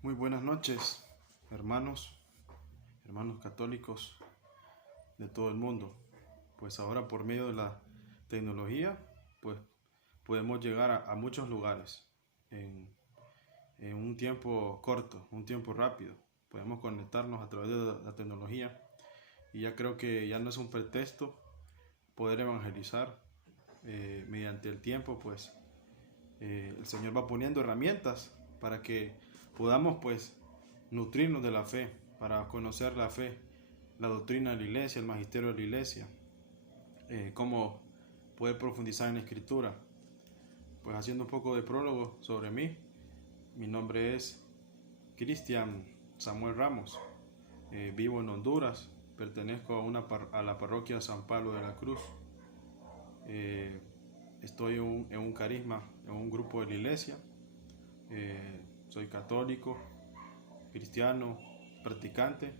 Muy buenas noches, hermanos católicos de todo el mundo. Pues ahora por medio de la tecnología, pues podemos llegar a muchos lugares en un tiempo corto, un tiempo rápido. Podemos conectarnos a través de la tecnología y ya creo que ya no es un pretexto poder evangelizar mediante el tiempo, pues el Señor va poniendo herramientas para que podamos pues nutrirnos de la fe, para conocer la fe, la doctrina de la iglesia, el magisterio de la iglesia, cómo poder profundizar en la escritura. Pues haciendo un poco de prólogo sobre mí, mi nombre es Cristian Samuel Ramos, vivo en Honduras, pertenezco a la parroquia San Pablo de la Cruz. Estoy en un carisma, en un grupo de la iglesia. Soy católico, cristiano, practicante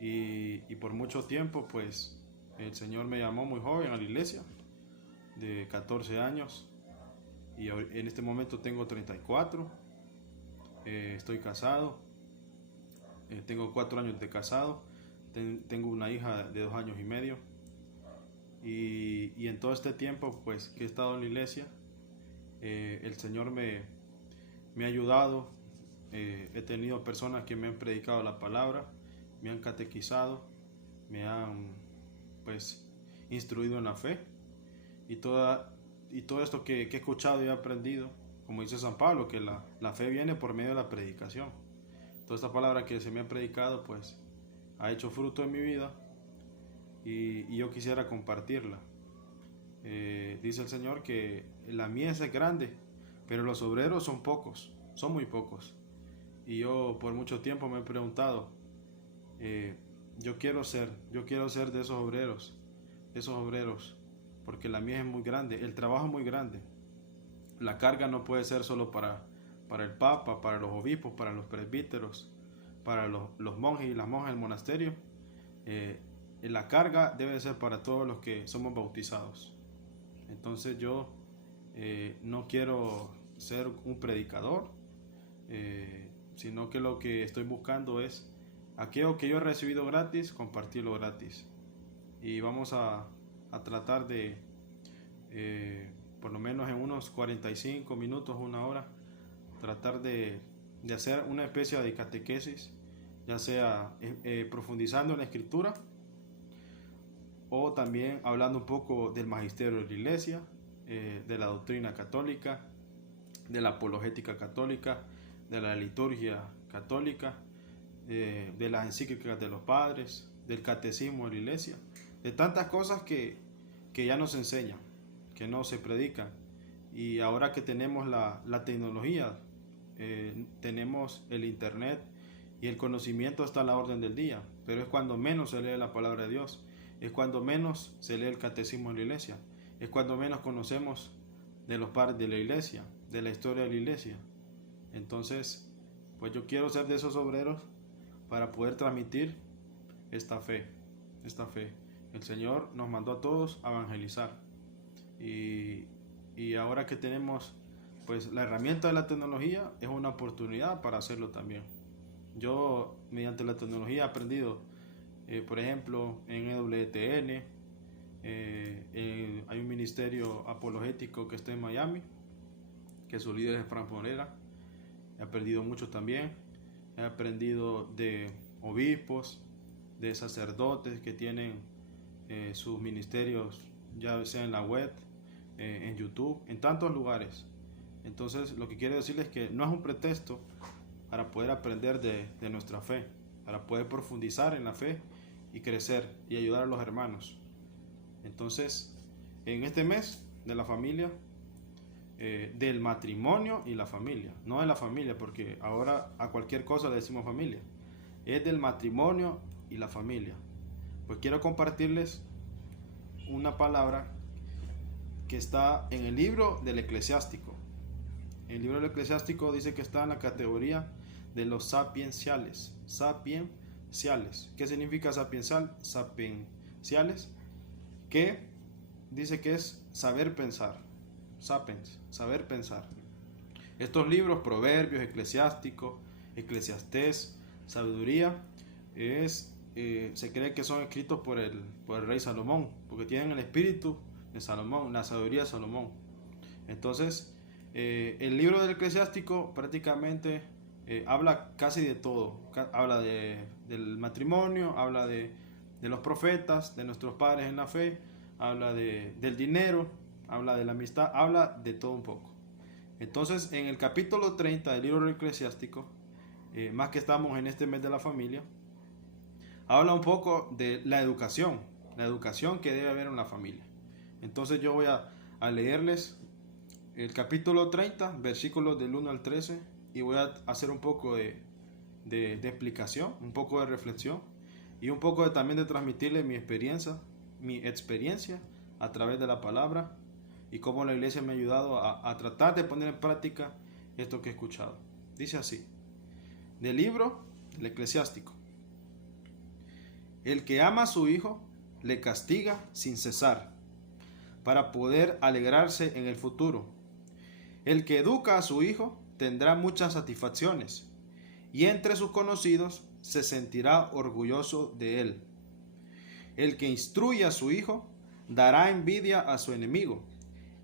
y por mucho tiempo pues el Señor me llamó muy joven a la iglesia, de 14 años, y en este momento tengo 34. Estoy casado, tengo 4 años de casado, tengo una hija de 2 años y medio. Y en todo este tiempo pues que he estado en la iglesia, el Señor me ha ayudado. He tenido personas que me han predicado la palabra, me han catequizado, me han pues instruido en la fe, y todo esto que he escuchado y he aprendido, como dice San Pablo, que la fe viene por medio de la predicación. Toda esta palabra que se me ha predicado pues ha hecho fruto en mi vida, y yo quisiera compartirla. Dice el Señor que la mies es grande, pero los obreros son pocos, son muy pocos. Y yo por mucho tiempo me he preguntado, yo quiero ser de esos obreros, porque la mies es muy grande, el trabajo es muy grande. La carga no puede ser solo para el Papa, para los obispos, para los presbíteros, para los monjes y las monjas del monasterio. La carga debe ser para todos los que somos bautizados. Entonces yo no quiero ser un predicador, sino que lo que estoy buscando es aquello que yo he recibido gratis, compartirlo gratis. Y vamos a tratar de, por lo menos en unos 45 minutos, una hora, tratar de hacer una especie de catequesis, ya sea profundizando en la escritura, o también hablando un poco del magisterio de la iglesia, de la doctrina católica, de la apologética católica, de la liturgia católica, de las encíclicas de los padres, del catecismo de la iglesia, de tantas cosas que ya no se enseñan, que no se predican. Y ahora que tenemos la tecnología, tenemos el internet, y el conocimiento está a la orden del día, pero es cuando menos se lee la palabra de Dios, es cuando menos se lee el catecismo de la iglesia, es cuando menos conocemos de los padres de la iglesia, de la historia de la iglesia. Entonces, pues yo quiero ser de esos obreros para poder transmitir esta fe. El Señor nos mandó a todos a evangelizar, y ahora que tenemos pues la herramienta de la tecnología, es una oportunidad para hacerlo también. Yo mediante la tecnología he aprendido, por ejemplo, en EWTN, hay un ministerio apologético que está en Miami, que su líder es Frank Morera. He aprendido mucho también. He aprendido de obispos, de sacerdotes que tienen sus ministerios, ya sea en la web, en YouTube, en tantos lugares. Entonces, lo que quiero decirles es que no es un pretexto para poder aprender de nuestra fe, para poder profundizar en la fe y crecer y ayudar a los hermanos. Entonces, en este mes de la familia, del matrimonio y la familia, no de la familia, porque ahora a cualquier cosa le decimos familia, es del matrimonio y la familia. Pues quiero compartirles una palabra que está en el libro del Eclesiástico. El libro del Eclesiástico dice que está en la categoría de los sapienciales. ¿Qué significa sapiencial? Sapienciales, que dice que es saber pensar. Sapiens, saber pensar. Estos libros, Proverbios, Eclesiástico, Eclesiastés, Sabiduría, se cree que son escritos por el rey Salomón, porque tienen el espíritu de Salomón, la sabiduría de Salomón. Entonces, el libro del Eclesiástico prácticamente habla casi de todo. Habla del matrimonio, habla de los profetas, de nuestros padres en la fe, habla del dinero, habla de la amistad, habla de todo un poco. Entonces, en el capítulo 30 del libro del Eclesiástico, más que estamos en este mes de la familia, habla un poco de la educación que debe haber en la familia. Entonces yo voy a leerles el capítulo 30, versículos del 1 al 13, y voy a hacer un poco de explicación, un poco de reflexión, y un poco también de transmitirles mi experiencia a través de la palabra, y cómo la iglesia me ha ayudado a tratar de poner en práctica esto que he escuchado. Dice así, del libro del Eclesiástico: el que ama a su hijo le castiga sin cesar, para poder alegrarse en el futuro. El que educa a su hijo tendrá muchas satisfacciones, y entre sus conocidos se sentirá orgulloso de él. El que instruye a su hijo dará envidia a su enemigo,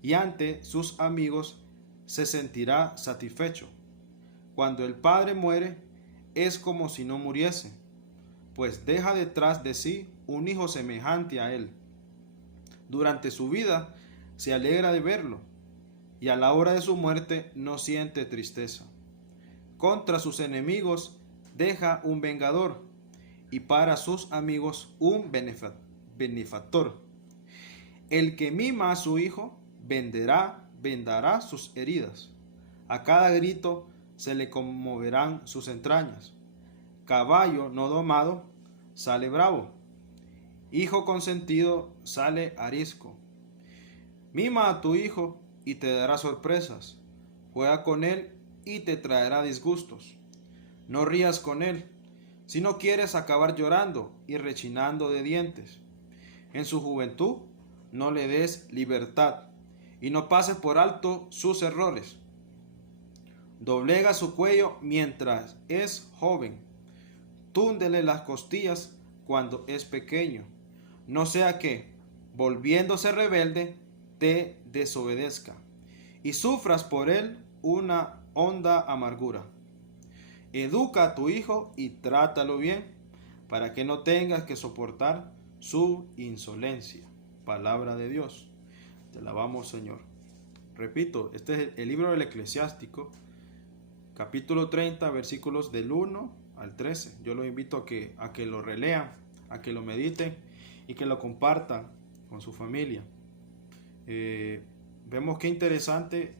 y ante sus amigos se sentirá satisfecho. Cuando el padre muere, es como si no muriese, pues deja detrás de sí un hijo semejante a él. Durante su vida se alegra de verlo, y a la hora de su muerte no siente tristeza. Contra sus enemigos deja un vengador, y para sus amigos un benefactor. El que mima a su hijo vendará sus heridas. A cada grito se le conmoverán sus entrañas. Caballo no domado sale bravo. Hijo consentido sale arisco. Mima a tu hijo y te dará sorpresas. Juega con él y te traerá disgustos. No rías con él, si no quieres acabar llorando y rechinando de dientes. En su juventud no le des libertad y no pases por alto sus errores. Doblega su cuello mientras es joven. Túndele las costillas cuando es pequeño, no sea que, volviéndose rebelde, te desobedezca y sufras por él una honda amargura. Educa a tu hijo y trátalo bien, para que no tengas que soportar su insolencia. Palabra de Dios. Te alabamos, Señor. Repito, este es el libro del Eclesiástico, capítulo 30, versículos del 1 al 13. Yo los invito a que lo relean, a que lo mediten y que lo compartan con su familia. Vemos qué interesante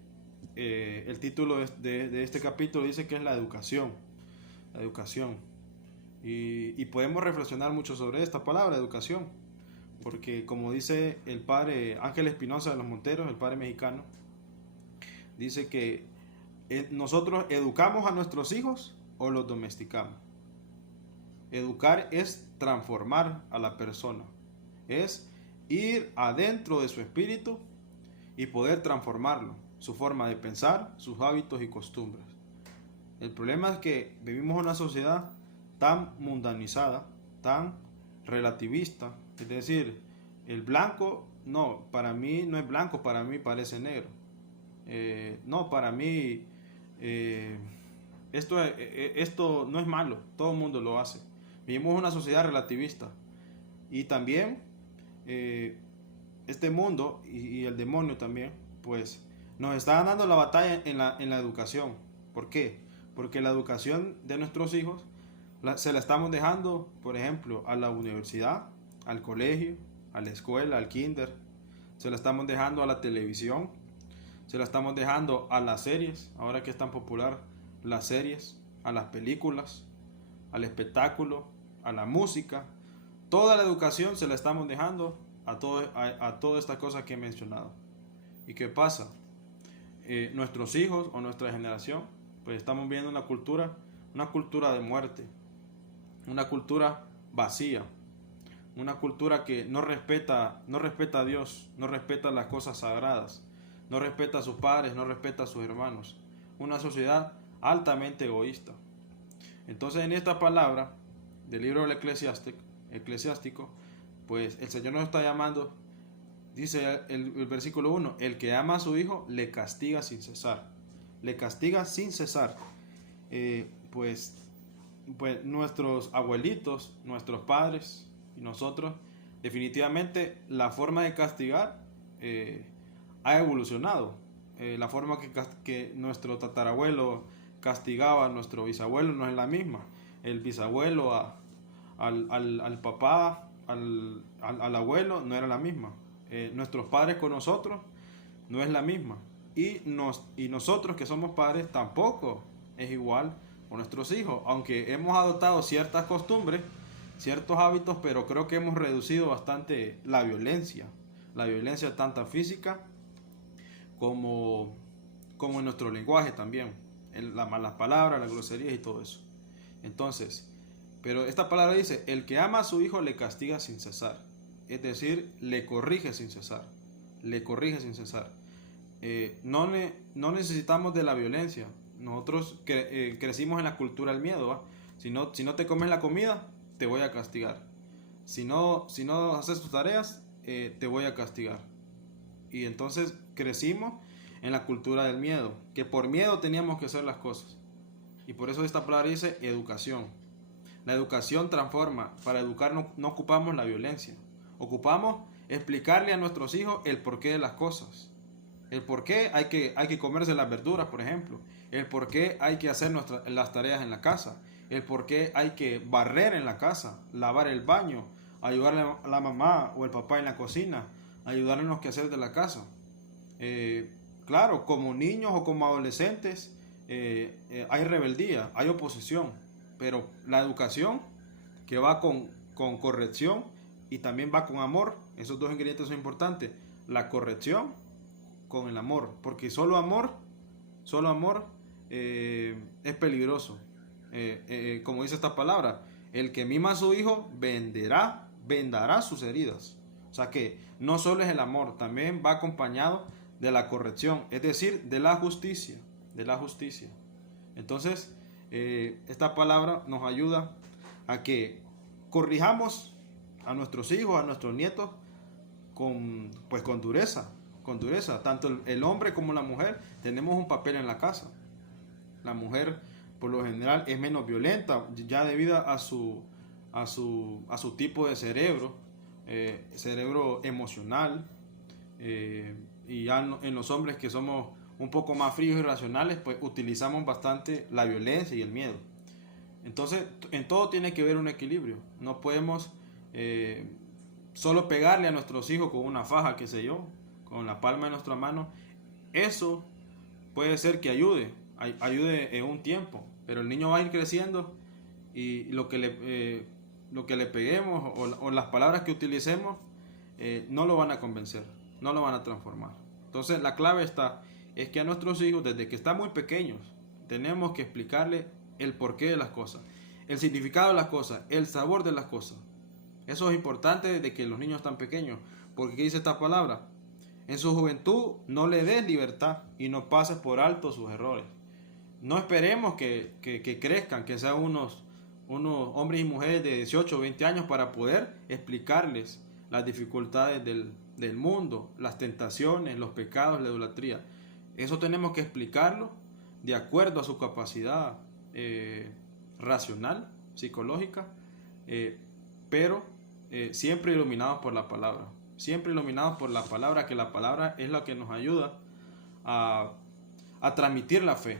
el título de este capítulo. Dice que es la educación. La educación. Y podemos reflexionar mucho sobre esta palabra, educación. Porque como dice el padre Ángel Espinosa de los Monteros, el padre mexicano, dice que nosotros educamos a nuestros hijos o los domesticamos. Educar es transformar a la persona, es ir adentro de su espíritu y poder transformarlo, su forma de pensar, sus hábitos y costumbres. El problema es que vivimos en una sociedad tan mundanizada, tan relativista, es decir, el blanco, no, para mí no es blanco, para mí parece negro. No, para mí esto no es malo, todo el mundo lo hace. Vivimos en una sociedad relativista y también este mundo y el demonio también, pues nos está dando la batalla en la educación. ¿Por qué? Porque la educación de nuestros hijos se la estamos dejando, por ejemplo, a la universidad, al colegio, a la escuela, al kinder. Se la estamos dejando a la televisión, se la estamos dejando a las series, ahora que es tan popular las series, a las películas, al espectáculo, a la música. Toda la educación se la estamos dejando a todas estas cosas que he mencionado. ¿Y qué pasa? Nuestros hijos o nuestra generación, pues estamos viendo una cultura de muerte, una cultura vacía, una cultura que no respeta a Dios, no respeta las cosas sagradas, no respeta a sus padres, no respeta a sus hermanos. Una sociedad altamente egoísta. Entonces en esta palabra del libro del eclesiástico, pues el Señor nos está llamando, dice el versículo 1, el que ama a su hijo le castiga sin cesar. Le castiga sin cesar. Pues nuestros abuelitos, nuestros padres y nosotros, definitivamente la forma de castigar ha evolucionado. La forma que nuestro tatarabuelo castigaba a nuestro bisabuelo no es la misma. El bisabuelo al papá, al abuelo, no era la misma. Nuestros padres con nosotros no es la misma. Y nosotros que somos padres tampoco es igual con nuestros hijos. Aunque hemos adoptado ciertas costumbres, ciertos hábitos, pero creo que hemos reducido bastante la violencia. La violencia tanto física como en nuestro lenguaje también. Las malas palabras, las groserías y todo eso. Entonces, pero esta palabra dice, el que ama a su hijo le castiga sin cesar. Es decir, le corrige sin cesar. Le corrige sin cesar. No necesitamos de la violencia. Nosotros crecimos en la cultura del miedo, ¿va? Si no te comes la comida, te voy a castigar. Si no haces tus tareas, te voy a castigar. Y entonces crecimos en la cultura del miedo, que por miedo teníamos que hacer las cosas. Y por eso esta palabra dice educación. La educación transforma. Para educar no ocupamos la violencia. Ocupamos explicarle a nuestros hijos el porqué de las cosas. El por qué hay que comerse las verduras, por ejemplo. El por qué hay que hacer las tareas en la casa. El por qué hay que barrer en la casa, lavar el baño, ayudarle a la mamá o el papá en la cocina, ayudarle en los quehaceres de la casa. Claro, como niños o como adolescentes hay rebeldía, hay oposición, pero la educación que va con corrección y también va con amor, esos dos ingredientes son importantes. La corrección con el amor, porque solo amor es peligroso. Como dice esta palabra, el que mima a su hijo vendará sus heridas. O sea que no solo es el amor, también va acompañado de la corrección, es decir, de la justicia, Entonces, esta palabra nos ayuda a que corrijamos a nuestros hijos, a nuestros nietos con dureza. Tanto el hombre como la mujer tenemos un papel en la casa. La mujer por lo general es menos violenta, ya debido a su tipo de cerebro, cerebro emocional, y ya en los hombres que somos un poco más fríos y racionales, pues utilizamos bastante la violencia y el miedo. Entonces, en todo tiene que haber un equilibrio. No podemos solo pegarle a nuestros hijos con una faja, qué sé yo, con la palma de nuestra mano. Eso puede ser que ayude en un tiempo, pero el niño va a ir creciendo y lo que le peguemos o las palabras que utilicemos no lo van a convencer, no lo van a transformar. Entonces la clave es que a nuestros hijos, desde que están muy pequeños, tenemos que explicarle el porqué de las cosas, el significado de las cosas, el sabor de las cosas. Eso es importante desde que los niños están pequeños, porque ¿qué dice esta palabra? En su juventud no le des libertad y no pases por alto sus errores. No esperemos que crezcan, que sean unos hombres y mujeres de 18 o 20 años para poder explicarles las dificultades del mundo, las tentaciones, los pecados, la idolatría. Eso tenemos que explicarlo de acuerdo a su capacidad racional, psicológica, pero siempre iluminados por la palabra. Siempre iluminados por la palabra, que la palabra es la que nos ayuda a transmitir la fe.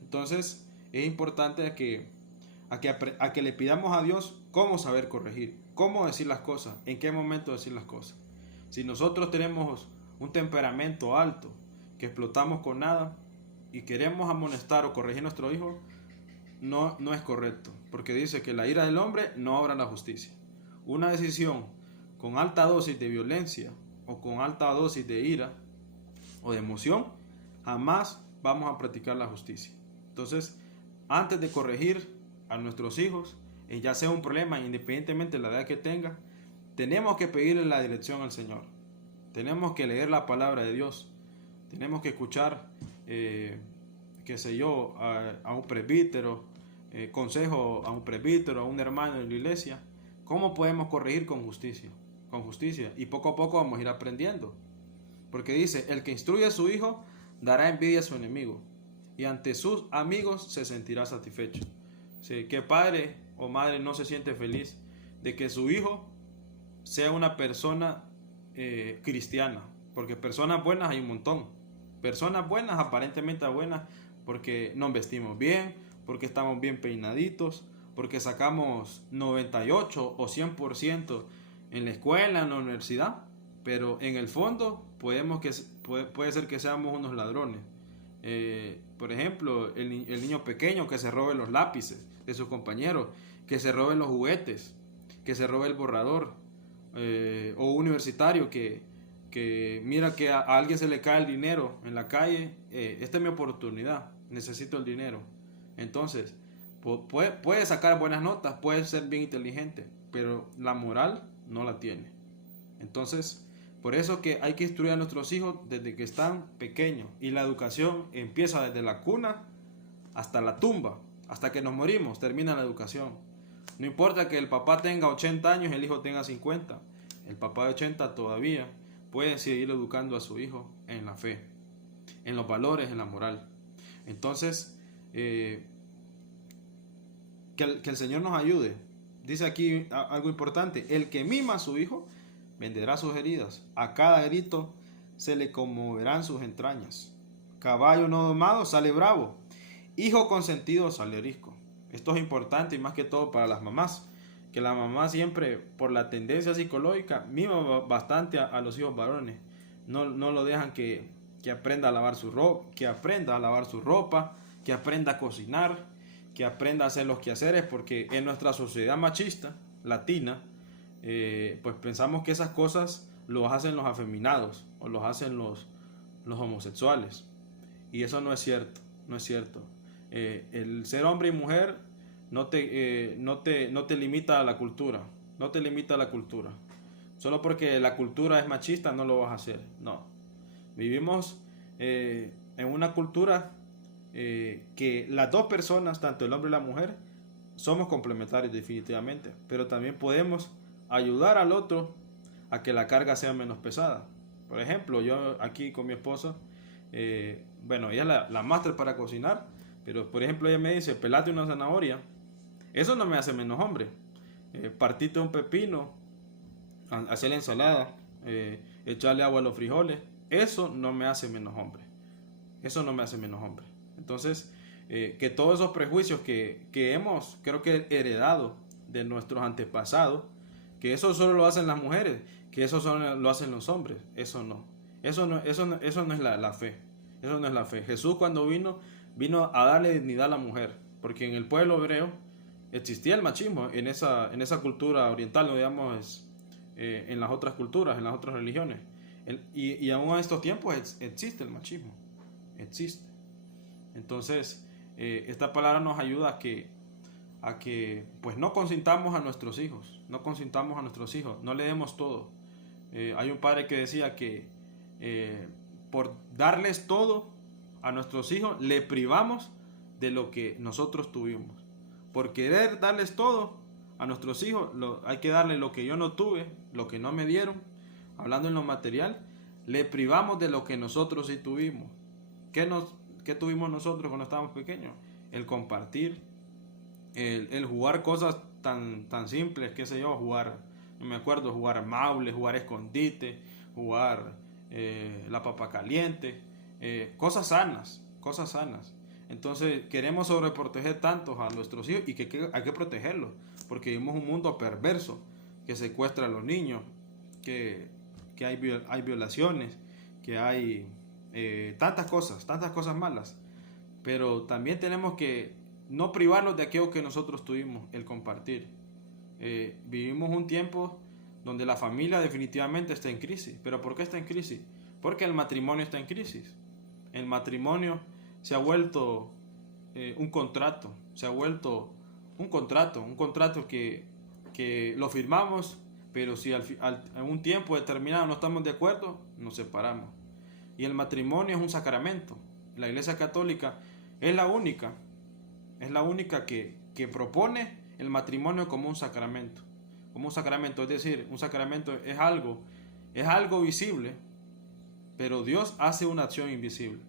Entonces es importante a que le pidamos a Dios cómo saber corregir, cómo decir las cosas, en qué momento decir las cosas. Si nosotros tenemos un temperamento alto, que explotamos con nada y queremos amonestar o corregir a nuestro hijo, no es correcto, porque dice que la ira del hombre no obra la justicia. Una decisión con alta dosis de violencia o con alta dosis de ira o de emoción, jamás vamos a practicar la justicia. Entonces, antes de corregir a nuestros hijos, ya sea un problema, independientemente de la edad que tenga, tenemos que pedirle la dirección al Señor. Tenemos que leer la palabra de Dios. Tenemos que escuchar que qué sé yo, a un presbítero, consejo a un presbítero, a un hermano de la iglesia, ¿cómo podemos corregir con justicia? Con justicia. Y poco a poco vamos a ir aprendiendo. Porque dice, el que instruye a su hijo dará envidia a su enemigo, y ante sus amigos se sentirá satisfecho. Sí, ¿qué padre o madre no se siente feliz de que su hijo sea una persona cristiana? Porque personas buenas hay un montón. Personas buenas, aparentemente buenas, porque nos vestimos bien, porque estamos bien peinaditos, porque sacamos 98 o 100% en la escuela, en la universidad, pero en el fondo puede ser que seamos unos ladrones. Por ejemplo, el niño pequeño que se robe los lápices de sus compañeros, que se robe los juguetes, que se robe el borrador, o un universitario que mira que a alguien se le cae el dinero en la calle, esta es mi oportunidad, necesito el dinero. Entonces, puede sacar buenas notas, puede ser bien inteligente, pero la moral no la tiene. Entonces, por eso que hay que instruir a nuestros hijos desde que están pequeños, y la educación empieza desde la cuna hasta la tumba, hasta que nos morimos, termina la educación. No importa que el papá tenga 80 años y el hijo tenga 50, el papá de 80 todavía puede seguir educando a su hijo en la fe, en los valores, en la moral. Entonces, que el Señor nos ayude. Dice aquí algo importante: el que mima a su hijo venderá sus heridas, a cada grito se le conmoverán sus entrañas. Caballo no domado sale bravo, hijo consentido sale arisco. Esto es importante, y más que todo para las mamás, que la mamá siempre, por la tendencia psicológica, mima bastante a los hijos varones. No lo dejan que aprenda a lavar su ropa, que aprenda a cocinar, que aprenda a hacer los quehaceres, porque en nuestra sociedad machista latina, pues pensamos que esas cosas los hacen los afeminados o los hacen los homosexuales, y eso no es cierto, no es cierto. El ser hombre y mujer no te limita a la cultura, no te limita a la cultura. Solo porque la cultura es machista no lo vas a hacer, no. Vivimos en una cultura que las dos personas, tanto el hombre y la mujer, somos complementarios definitivamente, pero también podemos ayudar al otro a que la carga sea menos pesada. Por ejemplo, yo aquí con mi esposa, bueno, ella es la máster para cocinar, pero por ejemplo ella me dice, pelate una zanahoria. Eso no me hace menos hombre. Partite un pepino, hacer la ensalada, echarle agua a los frijoles, eso no me hace menos hombre. Eso no me hace menos hombre. Entonces, que todos esos prejuicios que hemos, creo que heredado de nuestros antepasados, que eso solo lo hacen las mujeres, que eso solo lo hacen los hombres, eso no. Eso no es la fe. Eso no es la fe. Jesús, cuando vino a darle dignidad a la mujer, porque en el pueblo hebreo existía el machismo, en esa cultura oriental, no digamos en las otras culturas, en las otras religiones. Y aún en estos tiempos existe el machismo. Existe. Entonces, esta palabra nos ayuda a que pues no consintamos a nuestros hijos, no le demos todo. Hay un padre que decía que por darles todo a nuestros hijos, le privamos de lo que nosotros tuvimos. Por querer darles todo a nuestros hijos, hay que darle lo que yo no tuve, lo que no me dieron. Hablando en lo material, le privamos de lo que nosotros sí tuvimos. ¿Qué tuvimos nosotros cuando estábamos pequeños? El compartir, el jugar cosas tan simples, qué sé yo, no me acuerdo, jugar maule, jugar escondite, jugar la papa caliente, cosas sanas. Entonces queremos sobreproteger tanto a nuestros hijos, y que hay que protegerlos, porque vivimos un mundo perverso que secuestra a los niños, que hay violaciones, que hay tantas cosas malas. Pero también tenemos que no privarnos de aquello que nosotros tuvimos, el compartir. Vivimos un tiempo donde la familia definitivamente está en crisis. ¿Pero por qué está en crisis? Porque el matrimonio está en crisis. El matrimonio se ha vuelto un contrato, un contrato que lo firmamos, pero si en un tiempo determinado no estamos de acuerdo, nos separamos. Y el matrimonio es un sacramento. La Iglesia Católica Es la única que propone el matrimonio como un sacramento. Como un sacramento, es decir, un sacramento es algo visible, pero Dios hace una acción invisible.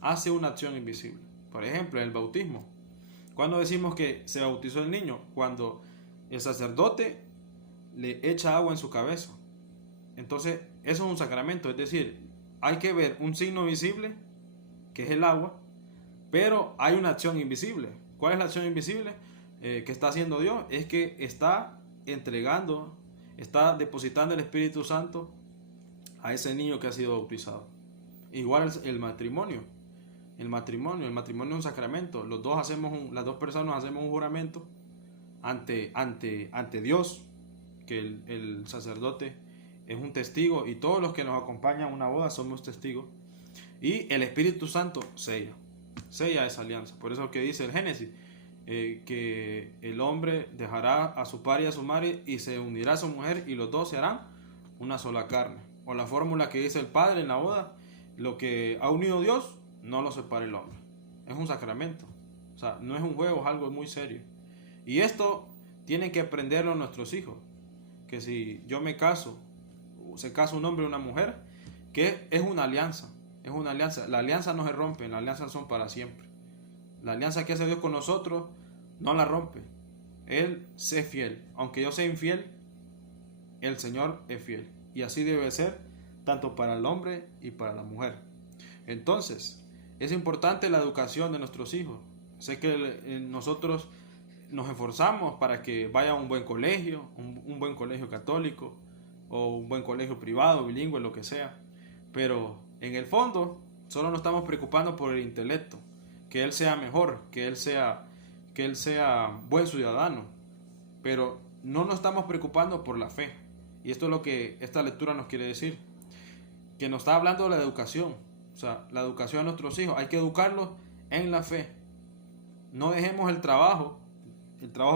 Hace una acción invisible. Por ejemplo, el bautismo. Cuando decimos que se bautizó el niño, cuando el sacerdote le echa agua en su cabeza. Entonces, eso es un sacramento, es decir, hay que ver un signo visible, que es el agua, pero hay una acción invisible. ¿Cuál es la acción invisible que está haciendo Dios? Es que está entregando, está depositando el Espíritu Santo a ese niño que ha sido bautizado. Igual el matrimonio. El matrimonio es un sacramento. Las dos personas hacemos un juramento ante Dios, que el sacerdote es un testigo y todos los que nos acompañan a una boda somos testigos. Y el Espíritu Santo sella esa alianza. Por eso que dice el Génesis, que el hombre dejará a su padre y a su madre y se unirá a su mujer y los dos se harán una sola carne. O la fórmula que dice el Padre en la boda, lo que ha unido Dios, no lo separa el hombre. Es un sacramento. O sea, no es un juego, es algo muy serio. Y esto tienen que aprenderlo nuestros hijos. Que si yo me caso, se casa un hombre y una mujer, que es una alianza. Es una alianza. La alianza no se rompe, las alianzas son para siempre. La alianza que hace Dios con nosotros no la rompe. Él es fiel. Aunque yo sea infiel, el Señor es fiel. Y así debe ser tanto para el hombre y para la mujer. Entonces, es importante la educación de nuestros hijos. Sé que nosotros nos esforzamos para que vaya a un buen colegio, un buen colegio católico o un buen colegio privado, bilingüe, lo que sea. Pero en el fondo, solo nos estamos preocupando por el intelecto, que él sea mejor, que él sea buen ciudadano. Pero no nos estamos preocupando por la fe. Y esto es lo que esta lectura nos quiere decir. Que nos está hablando de la educación. O sea, la educación a nuestros hijos. Hay que educarlos en la fe. No dejemos el trabajo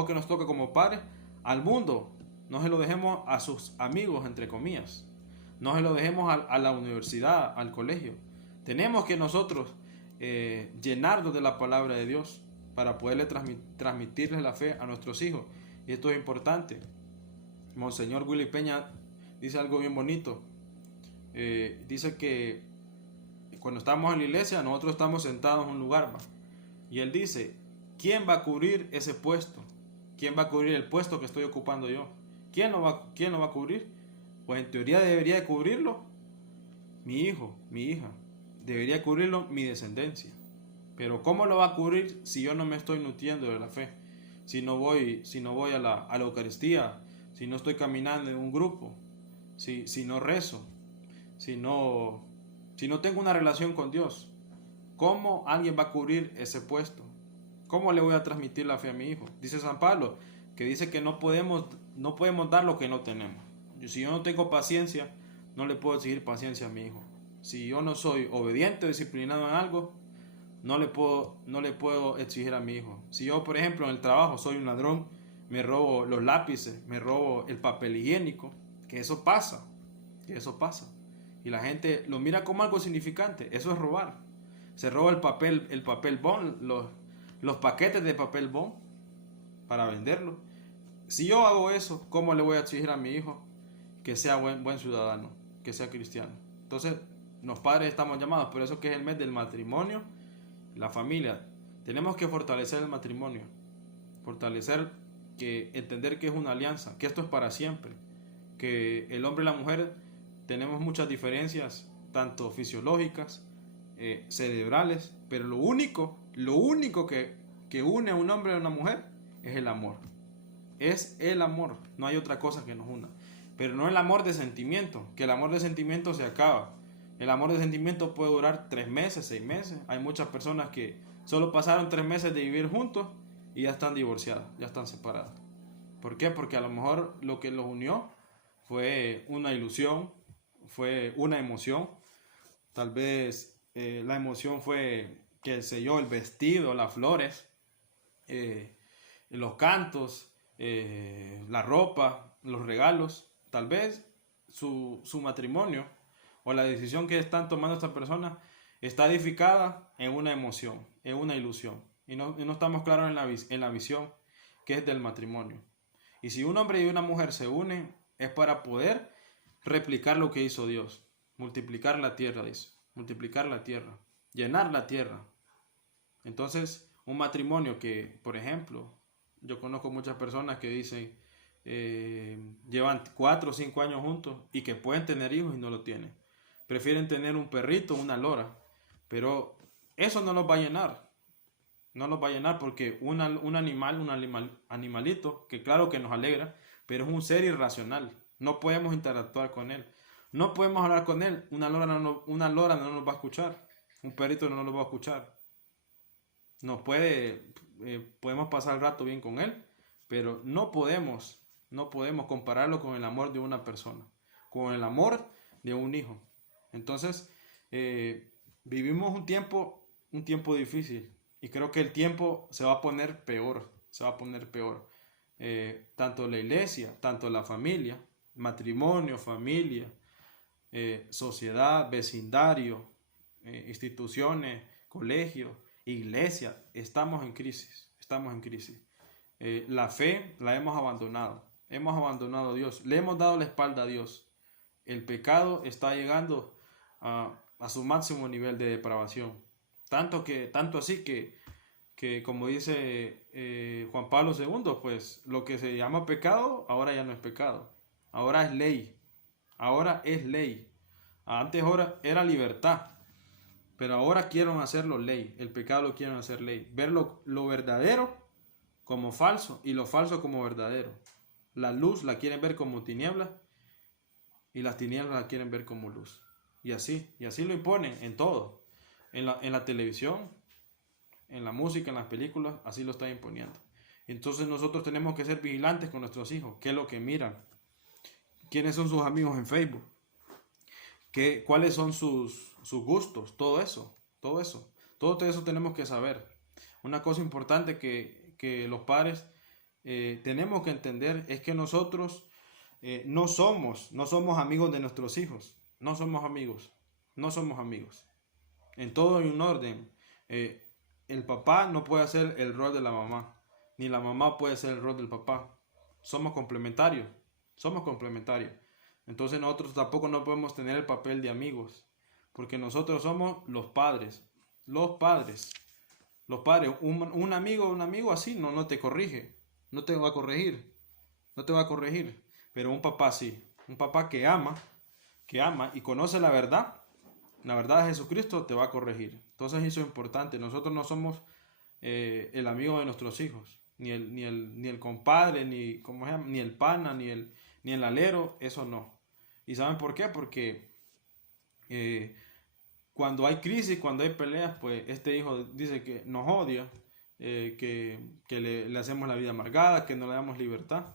que nos toca como padres, al mundo. No se lo dejemos a sus amigos, entre comillas. No se lo dejemos a la universidad, al colegio. Tenemos que nosotros llenarnos de la palabra de Dios para poderle transmitirles la fe a nuestros hijos. Y esto es importante. Monseñor Willy Peña dice algo bien bonito. Dice que cuando estamos en la iglesia, nosotros estamos sentados en un lugar, ¿va? Y él dice, ¿quién va a cubrir ese puesto? ¿Quién va a cubrir el puesto que estoy ocupando yo? ¿Quién lo va a cubrir? Pues en teoría debería de cubrirlo mi hijo, mi hija. Debería cubrirlo mi descendencia. Pero ¿cómo lo va a cubrir si yo no me estoy nutriendo de la fe? Si no voy a la Eucaristía, si no estoy caminando en un grupo, si no rezo, si no tengo una relación con Dios. ¿Cómo alguien va a cubrir ese puesto? ¿Cómo le voy a transmitir la fe a mi hijo? Dice San Pablo, que dice que no podemos dar lo que no tenemos. Si yo no tengo paciencia, no le puedo exigir paciencia a mi hijo. Si yo no soy obediente o disciplinado en algo, no le puedo exigir a mi hijo. Si yo, por ejemplo, en el trabajo soy un ladrón, me robo los lápices, me robo el papel higiénico, que eso pasa. Y la gente lo mira como algo significante. Eso es robar. Se roba el papel bond, los paquetes de papel bond para venderlo. Si yo hago eso, ¿cómo le voy a exigir a mi hijo que sea buen ciudadano, que sea cristiano? Entonces, los padres estamos llamados, por eso que es el mes del matrimonio, la familia. Tenemos que fortalecer el matrimonio, entender que es una alianza, que esto es para siempre, que el hombre y la mujer tenemos muchas diferencias, tanto fisiológicas, cerebrales, pero lo único que une a un hombre y a una mujer es el amor. Es el amor, no hay otra cosa que nos una. Pero no el amor de sentimiento, que el amor de sentimiento se acaba. El amor de sentimiento puede durar 3 meses, 6 meses. Hay muchas personas que solo pasaron 3 meses de vivir juntos y ya están divorciadas, ya están separadas. ¿Por qué? Porque a lo mejor lo que los unió fue una ilusión, fue una emoción. Tal vez la emoción fue, qué sé yo, el vestido, las flores, los cantos, la ropa, los regalos. Tal vez su matrimonio o la decisión que están tomando estas personas está edificada en una emoción, en una ilusión. Y no estamos claros en la visión que es del matrimonio. Y si un hombre y una mujer se unen, es para poder replicar lo que hizo Dios. Multiplicar la tierra, dice. Multiplicar la tierra. Llenar la tierra. Entonces, un matrimonio que, por ejemplo, yo conozco muchas personas que dicen, llevan 4 o 5 años juntos y que pueden tener hijos y no lo tienen. Prefieren tener un perrito, una lora, pero eso no los va a llenar. No los va a llenar porque un animalito, que claro que nos alegra, pero es un ser irracional. No podemos interactuar con él. No podemos hablar con él. Una lora no nos va a escuchar. Un perrito no nos va a escuchar. Podemos pasar el rato bien con él, pero no podemos compararlo con el amor de una persona, con el amor de un hijo. Entonces, vivimos un tiempo difícil y creo que el tiempo se va a poner peor, tanto la iglesia, tanto la familia, matrimonio, familia, sociedad, vecindario, instituciones, colegios, iglesia, estamos en crisis. La fe la hemos abandonado a Dios, le hemos dado la espalda a Dios. El pecado está llegando a su máximo nivel de depravación, tanto así que como dice Juan Pablo II, pues lo que se llama pecado ahora ya no es pecado, ahora es ley. Antes era libertad, pero ahora quieren hacerlo ley. El pecado lo quieren hacer ley. Ver lo verdadero como falso y lo falso como verdadero. La luz la quieren ver como tiniebla y las tinieblas la quieren ver como luz. Y así lo imponen en todo. En la televisión, en la música, en las películas, así lo están imponiendo. Entonces nosotros tenemos que ser vigilantes con nuestros hijos. ¿Qué es lo que miran? ¿Quiénes son sus amigos en Facebook? ¿Cuáles son sus gustos? Todo eso tenemos que saber. Una cosa importante que los padres tenemos que entender es que nosotros no somos amigos de nuestros hijos. No somos amigos. En todo hay un orden. El papá no puede hacer el rol de la mamá, ni la mamá puede hacer el rol del papá. Somos complementarios. Entonces nosotros tampoco no podemos tener el papel de amigos, porque nosotros somos los padres. Un amigo así no te corrige, no te va a corregir, pero un papá sí, un papá que ama y conoce la verdad de Jesucristo te va a corregir. Entonces eso es importante. Nosotros no somos el amigo de nuestros hijos, ni el compadre, ni el pana, ni el alero, eso no. ¿Y saben por qué? Porque cuando hay crisis, cuando hay peleas, pues este hijo dice que nos odia, que le hacemos la vida amargada, que no le damos libertad.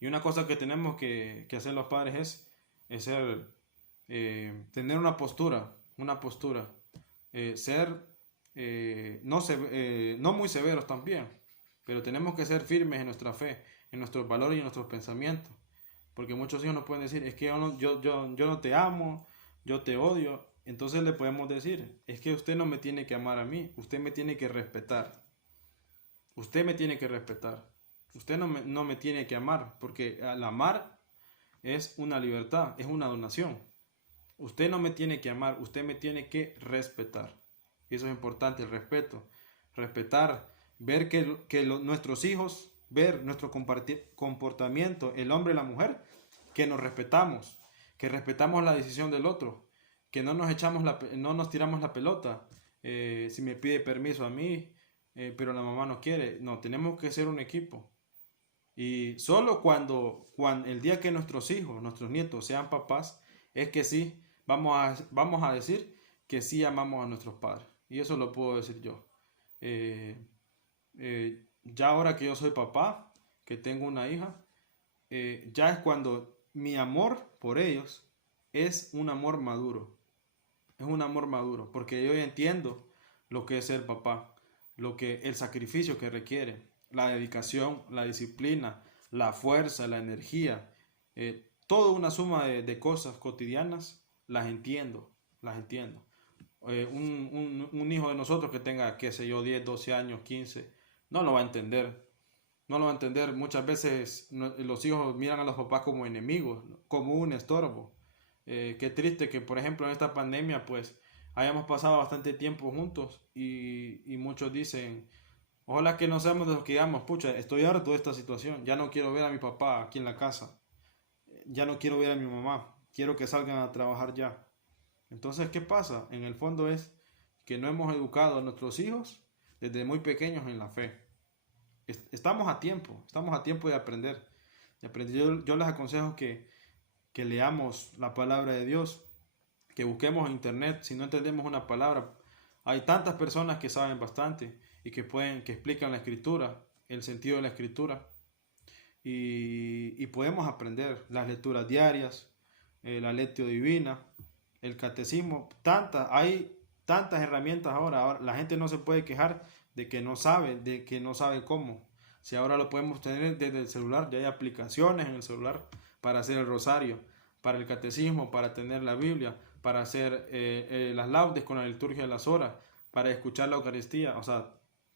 Y una cosa que tenemos que hacer los padres es tener una postura, ser no muy severos también, pero tenemos que ser firmes en nuestra fe, en nuestros valores y en nuestros pensamientos. Porque muchos hijos nos pueden decir, es que yo no te amo, yo te odio. Entonces le podemos decir, es que usted no me tiene que amar a mí, usted me tiene que respetar. Usted no me tiene que amar, porque al amar es una libertad, es una donación. Usted no me tiene que amar, usted me tiene que respetar. Y eso es importante, el respeto. Respetar, ver nuestros hijos, ver nuestro comportamiento, el hombre y la mujer, que nos respetamos, que respetamos la decisión del otro, que no nos tiramos la pelota. Si me pide permiso a mí, pero la mamá no quiere. No, tenemos que ser un equipo. Y solo cuando el día que nuestros hijos, nuestros nietos sean papás, es que sí, vamos a decir que sí amamos a nuestros padres. Y eso lo puedo decir yo. Ya ahora que yo soy papá, que tengo una hija, ya es cuando mi amor por ellos es un amor maduro. Es un amor maduro, porque yo entiendo lo que es ser papá, el sacrificio que requiere, la dedicación, la disciplina, la fuerza, la energía, toda una suma de cosas cotidianas, las entiendo. un hijo de nosotros que tenga, qué sé yo, 10, 12 años, 15, no lo va a entender. No lo va a entender. Muchas veces los hijos miran a los papás como enemigos, como un estorbo. Qué triste que, por ejemplo, en esta pandemia, pues, hayamos pasado bastante tiempo juntos y muchos dicen, ojalá que no seamos de los que digamos, pucha, estoy harto de esta situación, ya no quiero ver a mi papá aquí en la casa, ya no quiero ver a mi mamá, quiero que salgan a trabajar ya. Entonces, ¿qué pasa? En el fondo es que no hemos educado a nuestros hijos desde muy pequeños en la fe. Estamos a tiempo de aprender. Yo les aconsejo que leamos la palabra de Dios, que busquemos en internet. Si no entendemos una palabra, hay tantas personas que saben bastante y que explican la escritura, el sentido de la escritura, y podemos aprender las lecturas diarias, la lectio divina, el catecismo. Hay tantas herramientas ahora. La gente no se puede quejar de que no sabe cómo. Si ahora lo podemos tener desde el celular, ya hay aplicaciones en el celular para hacer el rosario, para el catecismo, para tener la Biblia, para hacer las laudes con la liturgia de las horas, para escuchar la Eucaristía. O sea,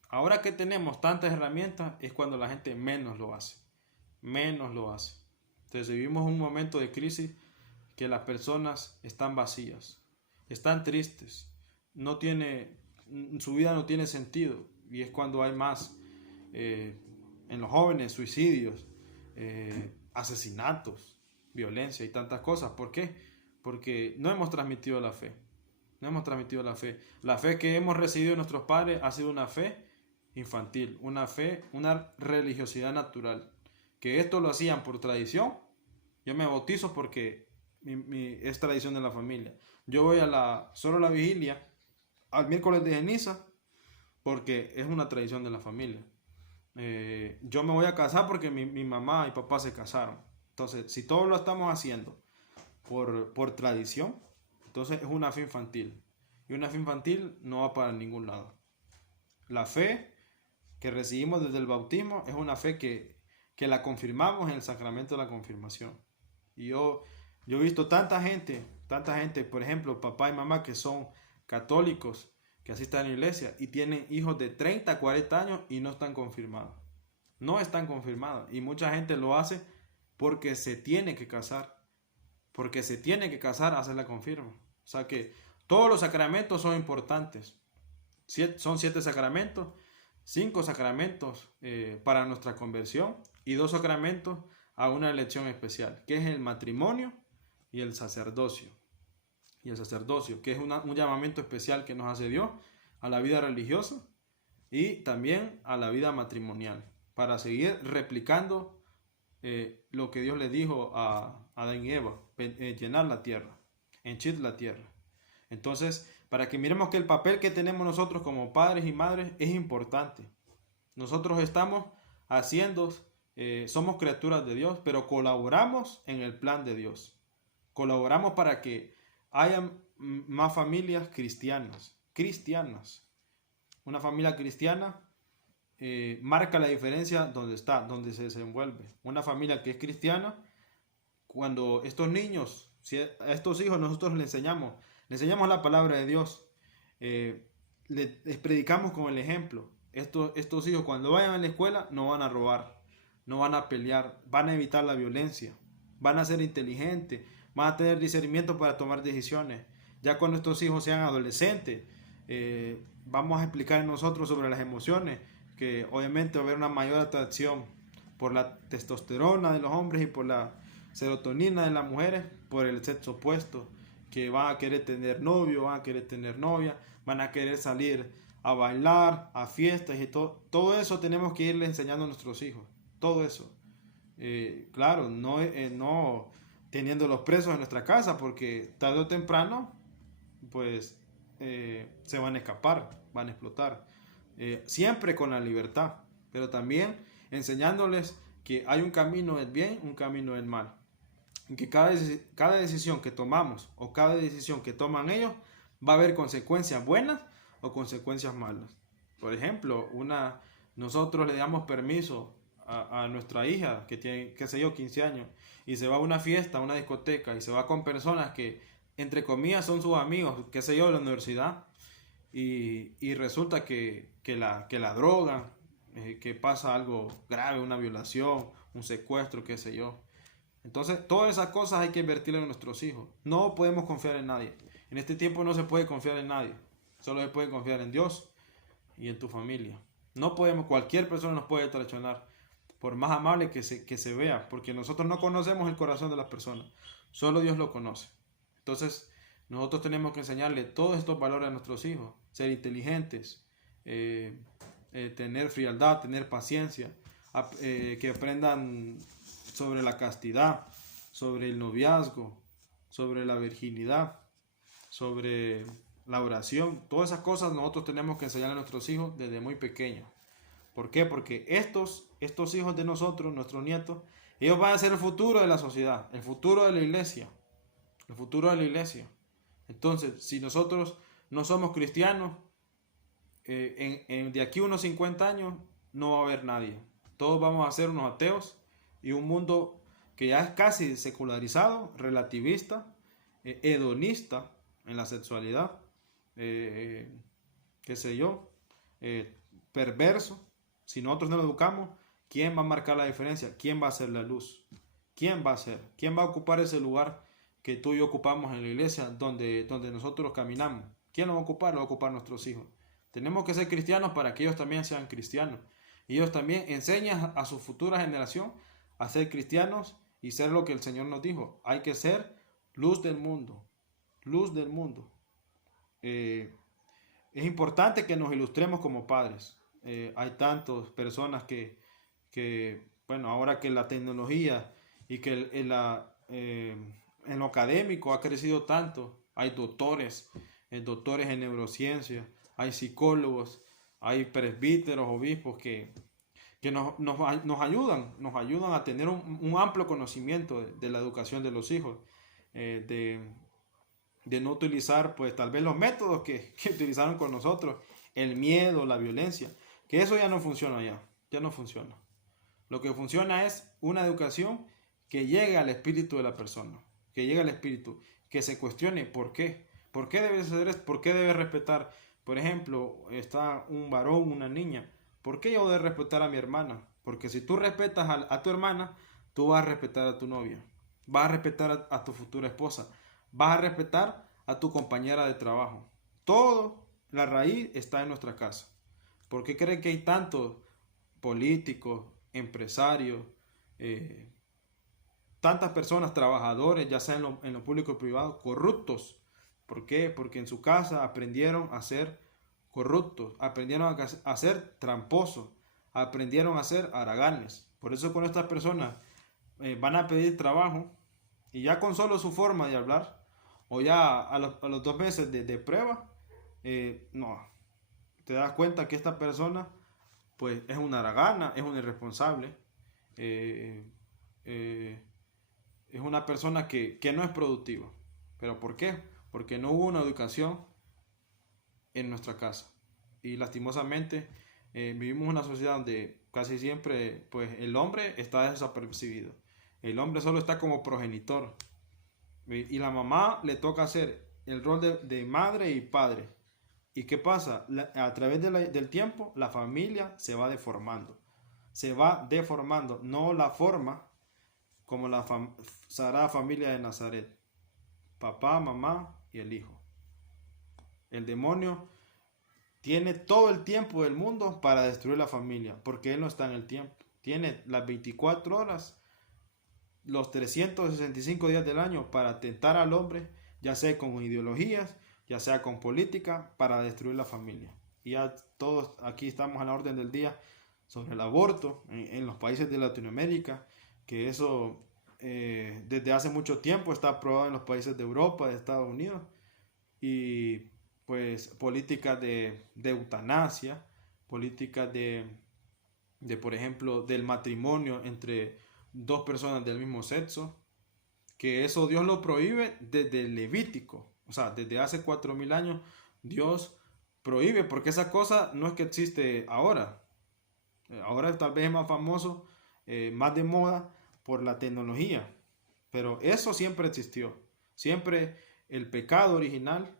ahora que tenemos tantas herramientas es cuando la gente menos lo hace. Menos lo hace. Entonces vivimos un momento de crisis que las personas están vacías, están tristes, su vida no tiene sentido, y es cuando hay más en los jóvenes suicidios, asesinatos, violencia y tantas cosas. ¿Por qué? Porque no hemos transmitido la fe. No hemos transmitido la fe. La fe que hemos recibido de nuestros padres ha sido una fe infantil, una religiosidad natural. Que esto lo hacían por tradición. Yo me bautizo porque es tradición de la familia. Yo voy solo a la vigilia, al miércoles de ceniza, porque es una tradición de la familia. Yo me voy a casar porque mi mamá y papá se casaron. Entonces, si todos lo estamos haciendo por tradición, entonces es una fe infantil. Y una fe infantil no va para ningún lado. La fe que recibimos desde el bautismo es una fe que la confirmamos en el sacramento de la confirmación. Y yo he visto tanta gente, por ejemplo, papá y mamá que son católicos, que asistan a la iglesia y tienen hijos de 30, 40 años y no están confirmados. No están confirmados. Y mucha gente lo hace porque se tiene que casar. Porque se tiene que casar, hacer la confirma. O sea que todos los sacramentos son importantes. Son 7 sacramentos, 5 sacramentos para nuestra conversión y 2 sacramentos a una elección especial, que es el matrimonio y el sacerdocio. Y el sacerdocio, que es un llamamiento especial que nos hace Dios a la vida religiosa y también a la vida matrimonial, para seguir replicando lo que Dios le dijo a Adán y Eva, llenar la tierra, henchir la tierra. Entonces, para que miremos que el papel que tenemos nosotros como padres y madres es importante. Nosotros estamos somos criaturas de Dios, pero colaboramos en el plan de Dios. Colaboramos para que haya más familias cristianas. Una familia cristiana marca la diferencia donde se desenvuelve. Una familia que es cristiana, cuando estos niños, a estos hijos nosotros les enseñamos la palabra de Dios, les predicamos con el ejemplo. Estos hijos cuando vayan a la escuela no van a robar, no van a pelear, van a evitar la violencia, van a ser inteligentes, van a tener discernimiento para tomar decisiones. Ya cuando estos hijos sean adolescentes, vamos a explicar nosotros sobre las emociones, que obviamente va a haber una mayor atracción por la testosterona de los hombres y por la serotonina de las mujeres, por el sexo opuesto, que van a querer tener novio, van a querer tener novia, van a querer salir a bailar, a fiestas y todo eso tenemos que irle enseñando a nuestros hijos, todo eso. Claro, no teniéndolos presos en nuestra casa, porque tarde o temprano pues se van a escapar, van a explotar. Siempre con la libertad, pero también enseñándoles que hay un camino del bien, un camino del mal, y que cada decisión que tomamos o cada decisión que toman ellos va a haber consecuencias buenas o consecuencias malas. Por ejemplo, nosotros le damos permiso a nuestra hija que tiene, qué sé yo, 15 años y se va a una fiesta, a una discoteca y se va con personas que entre comillas son sus amigos, qué sé yo, de la universidad, y resulta que la drogan, que pasa algo grave, una violación, un secuestro, qué sé yo. Entonces, todas esas cosas hay que invertirle en nuestros hijos. No podemos confiar en nadie. En este tiempo no se puede confiar en nadie. Solo se puede confiar en Dios y en tu familia. No podemos, cualquier persona nos puede traicionar, por más amable que se vea, porque nosotros no conocemos el corazón de las personas. Solo Dios lo conoce. Entonces, nosotros tenemos que enseñarle todos estos valores a nuestros hijos. Ser inteligentes, tener frialdad, tener paciencia, que aprendan sobre la castidad, sobre el noviazgo, sobre la virginidad, sobre la oración. Todas esas cosas nosotros tenemos que enseñar a nuestros hijos desde muy pequeños. ¿Por qué? Porque estos hijos de nosotros, nuestros nietos, ellos van a ser el futuro de la sociedad, el futuro de la iglesia, el futuro de la iglesia. Entonces, si nosotros no somos cristianos, de aquí a unos 50 años no va a haber nadie. Todos vamos a ser unos ateos y un mundo que ya es casi secularizado, relativista, hedonista en la sexualidad, qué sé yo, perverso. Si nosotros no lo educamos, ¿quién va a marcar la diferencia? ¿Quién va a hacer la luz? ¿Quién va a hacer? ¿Quién va a ocupar ese lugar que tú y yo ocupamos en la iglesia donde nosotros caminamos? ¿Quién lo va a ocupar? Lo va a ocupar nuestros hijos. Tenemos que ser cristianos para que ellos también sean cristianos. Y ellos también enseñan a su futura generación a ser cristianos y ser lo que el Señor nos dijo. Hay que ser luz del mundo. Luz del mundo. Es importante que nos ilustremos como padres. Hay tantas personas bueno, ahora que la tecnología y que en lo académico ha crecido tanto, hay doctores en neurociencia, hay psicólogos, hay presbíteros, obispos que nos ayudan a tener un amplio conocimiento de la educación de los hijos, de no utilizar pues tal vez los métodos que utilizaron con nosotros, el miedo, la violencia, que eso ya no funciona ya no funciona. Lo que funciona es una educación que llegue al espíritu de la persona, que llegue al espíritu, que se cuestione por qué debe ser esto, por qué debe respetar. Por ejemplo, está un varón, una niña, ¿por qué yo debo respetar a mi hermana? Porque si tú respetas a tu hermana, tú vas a respetar a tu novia, vas a respetar a tu futura esposa, vas a respetar a tu compañera de trabajo. Todo, la raíz está en nuestra casa. ¿Por qué creen que hay tantos políticos, empresarios, tantas personas, trabajadores, ya sea en lo público o privado, corruptos? ¿Por qué? Porque en su casa aprendieron a ser corruptos, aprendieron a ser tramposos, aprendieron a ser haraganes. Por eso cuando estas personas van a pedir trabajo y ya con solo su forma de hablar o ya a los 2 meses de prueba, no, te das cuenta que esta persona pues es una haragana, es una irresponsable, es una persona que no es productiva. ¿Pero por qué? Porque no hubo una educación en nuestra casa. Y lastimosamente vivimos en una sociedad donde casi siempre pues el hombre está desapercibido. El hombre solo está como progenitor. Y la mamá le toca hacer el rol de madre y padre. ¿Y qué pasa? A través del tiempo la familia se va deformando. Se va deformando. No la forma como la Sagrada Familia de Nazaret. Papá, mamá y el hijo. El demonio tiene todo el tiempo del mundo para destruir la familia, porque él no está en el tiempo. Tiene las 24 horas, los 365 días del año para tentar al hombre, ya sea con ideologías, ya sea con política, para destruir la familia. Y ya todos aquí estamos a la orden del día sobre el aborto en los países de Latinoamérica, que eso desde hace mucho tiempo está aprobado en los países de Europa, de Estados Unidos, y pues políticas de eutanasia, políticas por ejemplo, del matrimonio entre 2 personas del mismo sexo, que eso Dios lo prohíbe desde el Levítico, o sea, desde hace 4000 años Dios prohíbe, porque esa cosa no es que existe ahora. Ahora tal vez es más famoso, más de moda por la tecnología, pero eso siempre existió. Siempre el pecado original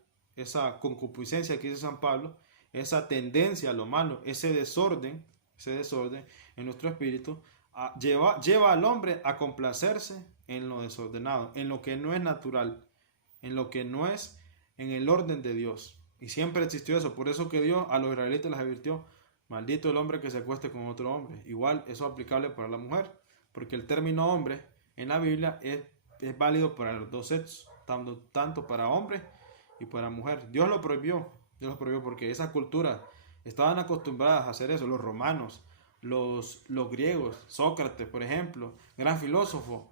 esa concupiscencia que dice San Pablo, esa tendencia a lo malo, ese desorden en nuestro espíritu, lleva al hombre a complacerse en lo desordenado, en lo que no es natural, en lo que no es en el orden de Dios. Y siempre existió eso. Por eso que Dios a los israelitas les advirtió: maldito el hombre que se acueste con otro hombre. Igual eso es aplicable para la mujer, porque el término hombre en la Biblia es válido para los dos sexos, tanto para hombre y para mujer. Dios lo prohibió porque esas culturas estaban acostumbradas a hacer eso. Los romanos, los griegos, Sócrates, por ejemplo, gran filósofo,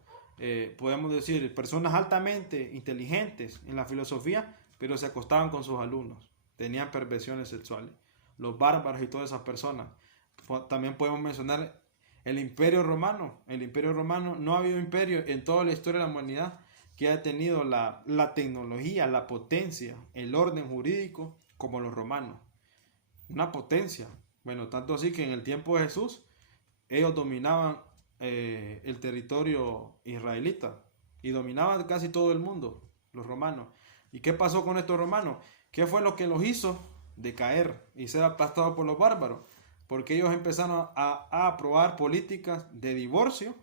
podemos decir, personas altamente inteligentes en la filosofía, pero se acostaban con sus alumnos, tenían perversiones sexuales. Los bárbaros y todas esas personas. También podemos mencionar el Imperio Romano. El Imperio Romano, no ha habido imperio en toda la historia de la humanidad que haya tenido la tecnología, la potencia, el orden jurídico como los romanos. Una potencia. Bueno, tanto así que en el tiempo de Jesús ellos dominaban el territorio israelita y dominaban casi todo el mundo, los romanos. ¿Y qué pasó con estos romanos? ¿Qué fue lo que los hizo decaer y ser aplastados por los bárbaros? Porque ellos empezaron a aprobar políticas de divorcio,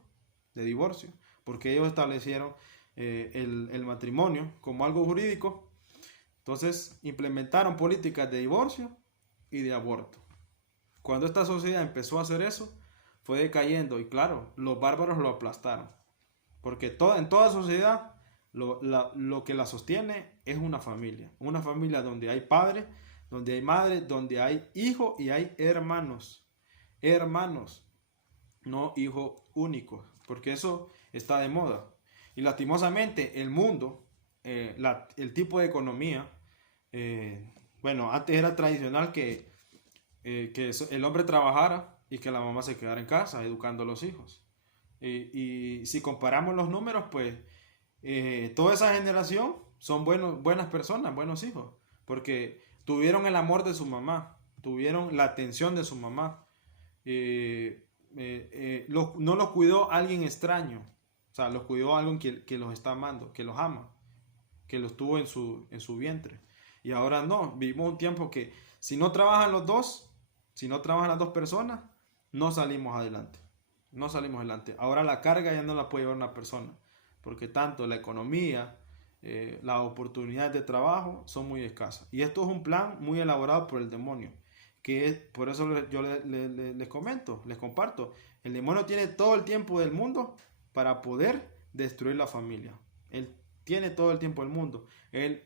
porque ellos establecieron el matrimonio como algo jurídico. Entonces implementaron políticas de divorcio y de aborto. Cuando esta sociedad empezó a hacer eso, fue decayendo, y claro, los bárbaros lo aplastaron, porque en toda sociedad lo que la sostiene es una familia donde hay padre, donde hay madre, donde hay hijo y hay hermanos, no hijos únicos, porque eso está de moda. Y lastimosamente el mundo, el tipo de economía, bueno, antes era tradicional que el hombre trabajara y que la mamá se quedara en casa educando a los hijos. Y si comparamos los números, pues toda esa generación son buenas personas, buenos hijos, porque tuvieron el amor de su mamá, tuvieron la atención de su mamá. No los cuidó alguien extraño, o sea, los cuidó alguien que los está amando, que los ama, que los tuvo en su vientre. Y ahora no, vivimos un tiempo que si no trabajan los dos, si no trabajan las dos personas, no salimos adelante. Ahora la carga ya no la puede llevar una persona, porque tanto la economía, las oportunidades de trabajo son muy escasas. Y esto es un plan muy elaborado por el demonio, que es, por eso yo les comparto. El demonio tiene todo el tiempo del mundo para poder destruir la familia. Él tiene todo el tiempo del mundo. Él,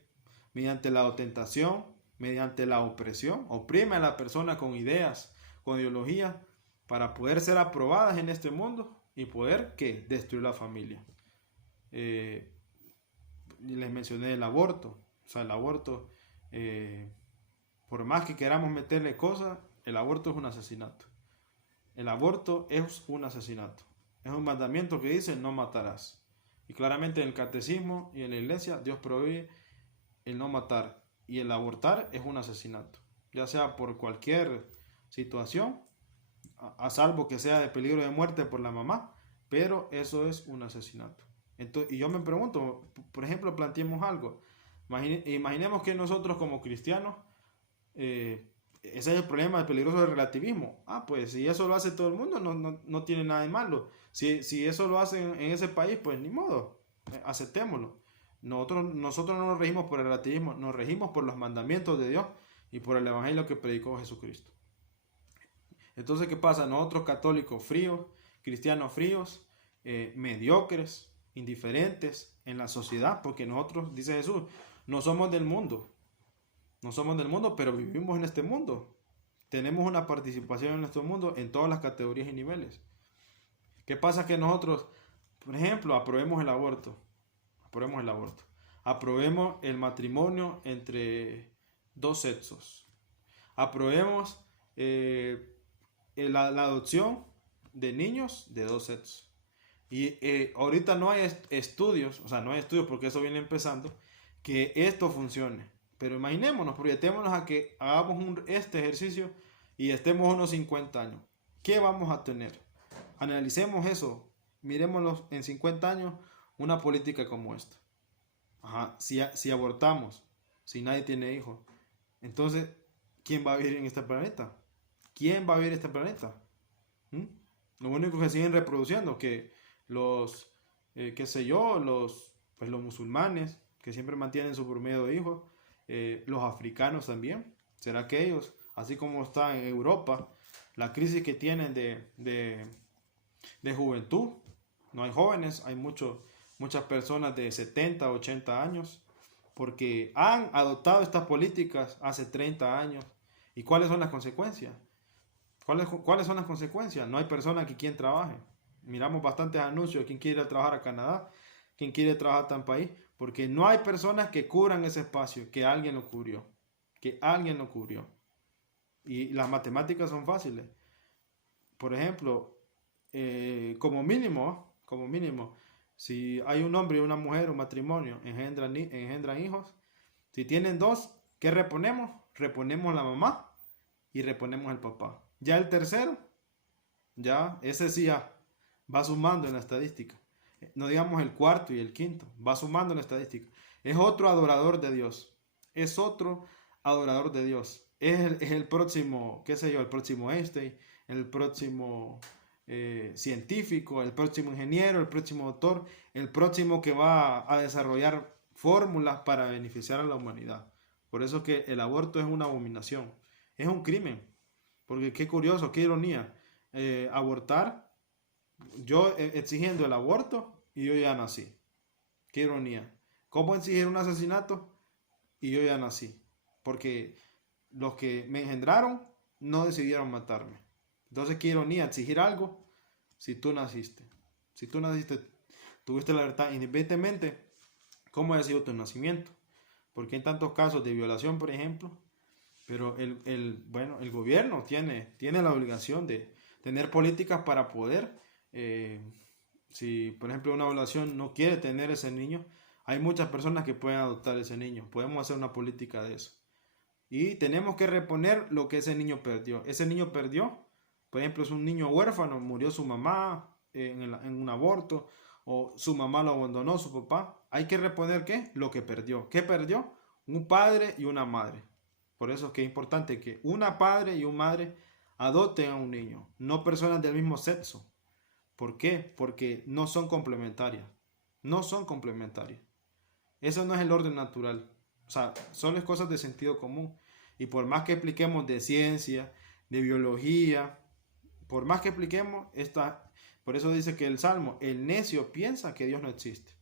mediante la tentación, mediante la opresión, oprime a la persona con ideas, con ideologías, para poder ser aprobadas en este mundo y poder destruir la familia. Les mencioné el aborto. O sea, el aborto, por más que queramos meterle cosas, el aborto es un asesinato. El aborto es un asesinato. Es un mandamiento que dice: no matarás. Y claramente en el catecismo y en la iglesia Dios prohíbe el no matar. Y el abortar es un asesinato, ya sea por cualquier situación, a salvo que sea de peligro de muerte por la mamá, pero eso es un asesinato. Entonces, y yo me pregunto, por ejemplo, planteemos algo. Imaginemos que nosotros como cristianos, ese es el problema del peligroso del relativismo. Pues si eso lo hace todo el mundo, no tiene nada de malo. Si eso lo hacen en ese país, pues ni modo, aceptémoslo. Nosotros no nos regimos por el relativismo, nos regimos por los mandamientos de Dios y por el evangelio que predicó Jesucristo. Entonces, ¿qué pasa? Nosotros católicos fríos, cristianos fríos, mediocres, indiferentes en la sociedad, porque nosotros, dice Jesús, no somos del mundo, pero vivimos en este mundo. Tenemos una participación en nuestro mundo en todas las categorías y niveles. ¿Qué pasa? Que nosotros, por ejemplo, aprobemos el aborto, aprobemos el matrimonio entre dos sexos, aprobemos la adopción de niños de dos sexos. Y ahorita no hay estudios, porque eso viene empezando, que esto funcione. Pero imaginémonos, proyectémonos a que hagamos este ejercicio y estemos unos 50 años. ¿Qué vamos a tener? Analicemos eso, miremoslo en 50 años, una política como esta. Si abortamos, si nadie tiene hijos. Entonces, ¿quién va a vivir en este planeta? ¿Quién va a vivir en este planeta? ¿Mm? Lo único que siguen reproduciendo, que los, qué sé yo, pues los musulmanes, que siempre mantienen su promedio de hijos, los africanos también. ¿Será que ellos, así como está en Europa, la crisis que tienen de juventud? No hay jóvenes, hay muchas personas de 70, 80 años, porque han adoptado estas políticas hace 30 años. ¿Y cuáles son las consecuencias? ¿Cuáles son las consecuencias? No hay persona que quien trabaje. Miramos bastantes anuncios de quien quiere ir a trabajar a Canadá, quien quiere trabajar a tal país, porque no hay personas que cubran ese espacio, que alguien lo cubrió, que alguien lo cubrió. Y las matemáticas son fáciles. Por ejemplo, como mínimo, si hay un hombre y una mujer, un matrimonio, engendran hijos. Si tienen dos, ¿qué reponemos? Reponemos la mamá y reponemos el papá. Ya el tercero, ya ese sí ya va sumando en la estadística. No digamos el cuarto y el quinto, va sumando en la estadística. Es otro adorador de Dios. Es otro adorador de Dios. Es el próximo, qué sé yo, el próximo Einstein, el próximo científico, el próximo ingeniero, el próximo doctor, el próximo que va a desarrollar fórmulas para beneficiar a la humanidad. Por eso es que el aborto es una abominación, es un crimen. Porque qué curioso, qué ironía. Abortar, yo exigiendo el aborto y yo ya nací. Qué ironía. ¿Cómo exigir un asesinato y yo ya nací? Porque los que me engendraron no decidieron matarme. Entonces, qué ironía exigir algo si tú naciste. Si tú naciste, tuviste la libertad independientemente cómo haya sido tu nacimiento. Porque hay tantos casos de violación, por ejemplo, pero el gobierno tiene la obligación de tener políticas para poder, si por ejemplo una población no quiere tener ese niño, hay muchas personas que pueden adoptar ese niño. Podemos hacer una política de eso. Y tenemos que reponer lo que ese niño perdió. Ese niño perdió, por ejemplo, es un niño huérfano, murió su mamá en un aborto, o su mamá lo abandonó, su papá. Hay que reponer ¿qué? Lo que perdió. ¿Qué perdió? Un padre y una madre. Por eso es que es importante que una padre y una madre adopten a un niño, no personas del mismo sexo. ¿Por qué? Porque no son complementarias. No son complementarias. Eso no es el orden natural. O sea, son las cosas de sentido común. Y por más que expliquemos de ciencia, de biología, por más que expliquemos, por eso dice que el Salmo, el necio piensa que Dios no existe.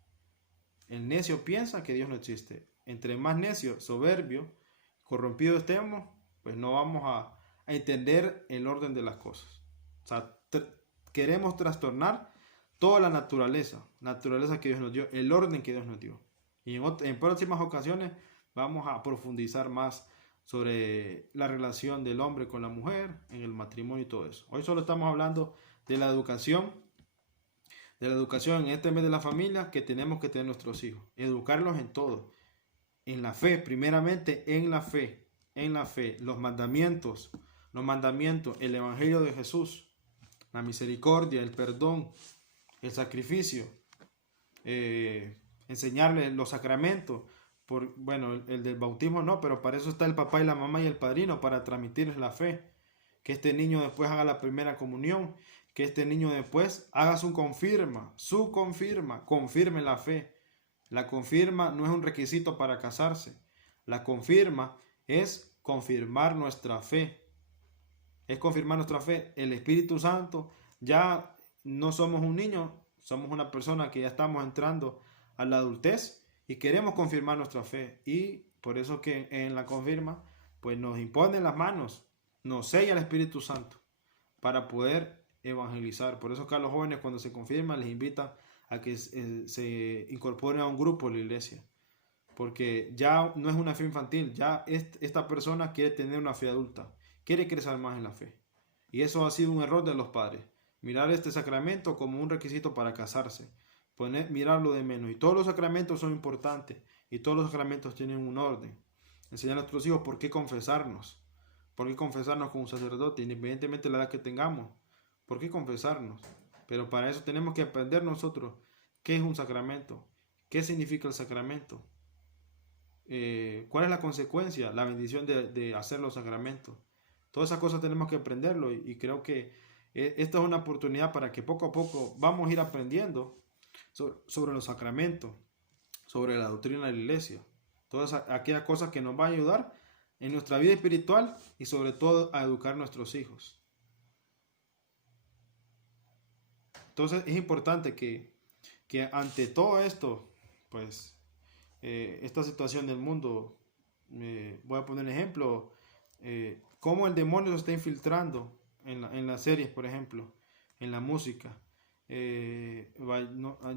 El necio piensa que Dios no existe. Entre más necio, soberbio, corrompido estemos, pues no vamos a entender el orden de las cosas. O sea, queremos trastornar toda la naturaleza que Dios nos dio, el orden que Dios nos dio. Y en próximas ocasiones vamos a profundizar más sobre la relación del hombre con la mujer, en el matrimonio y todo eso. Hoy solo estamos hablando de la educación en este mes de la familia que tenemos que tener nuestros hijos, educarlos en todo, en la fe, primeramente en la fe, los mandamientos, el evangelio de Jesús, la misericordia, el perdón, el sacrificio, enseñarles los sacramentos, bueno, el del bautismo no, pero para eso está el papá y la mamá y el padrino, para transmitirles la fe, que este niño después haga la primera comunión, que este niño después haga su confirma, confirme la fe. La confirma no es un requisito para casarse, la confirma es confirmar nuestra fe, el Espíritu Santo, ya no somos un niño, somos una persona que ya estamos entrando a la adultez y queremos confirmar nuestra fe, y por eso que en la confirma pues nos impone las manos, nos sella el Espíritu Santo para poder evangelizar. Por eso que a los jóvenes cuando se confirman les invitan a que se incorporen a un grupo en la iglesia, porque ya no es una fe infantil, ya esta persona quiere tener una fe adulta, quiere crecer más en la fe. Y eso ha sido un error de los padres, mirar este sacramento como un requisito para casarse, mirarlo de menos. Y todos los sacramentos son importantes y todos los sacramentos tienen un orden. Enseñar a nuestros hijos por qué confesarnos con un sacerdote, independientemente de la edad que tengamos. ¿Por qué confesarnos? Pero para eso tenemos que aprender nosotros qué es un sacramento, qué significa el sacramento. ¿Cuál es la consecuencia? La bendición de hacer los sacramentos. Todas esas cosas tenemos que aprenderlo y creo que esta es una oportunidad para que poco a poco vamos a ir aprendiendo sobre los sacramentos, sobre la doctrina de la iglesia, todas aquellas cosas que nos van a ayudar en nuestra vida espiritual y sobre todo a educar a nuestros hijos. Entonces es importante que ante todo esto, pues esta situación del mundo, voy a poner un ejemplo, cómo el demonio se está infiltrando en las series, por ejemplo, en la música.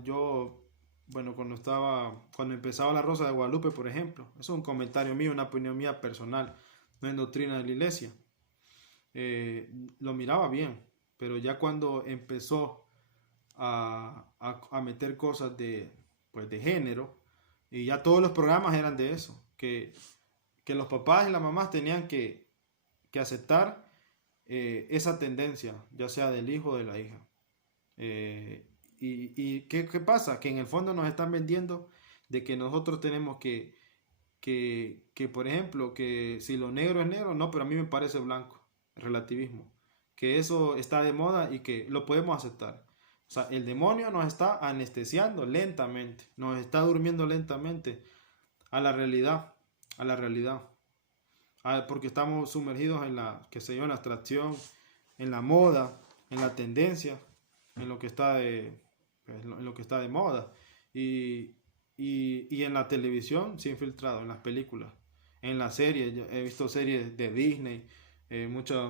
Yo, bueno, cuando empezaba La Rosa de Guadalupe, por ejemplo, eso es un comentario mío, una opinión mía personal, no es doctrina de la iglesia. Lo miraba bien, pero ya cuando empezó a meter cosas pues de género, y ya todos los programas eran de eso, que los papás y las mamás tenían que aceptar esa tendencia, ya sea del hijo o de la hija. ¿Y qué pasa? Que en el fondo nos están vendiendo de que nosotros tenemos que, por ejemplo, que si lo negro es negro, no, pero a mí me parece blanco, relativismo, que eso está de moda y que lo podemos aceptar. O sea, el demonio nos está anestesiando lentamente, nos está durmiendo lentamente a la realidad, a la realidad. Porque estamos sumergidos en en la abstracción, en la moda, en la tendencia, en lo que está de moda. Y en la televisión se ha infiltrado, en las películas, en las series. Yo he visto series de Disney, muchas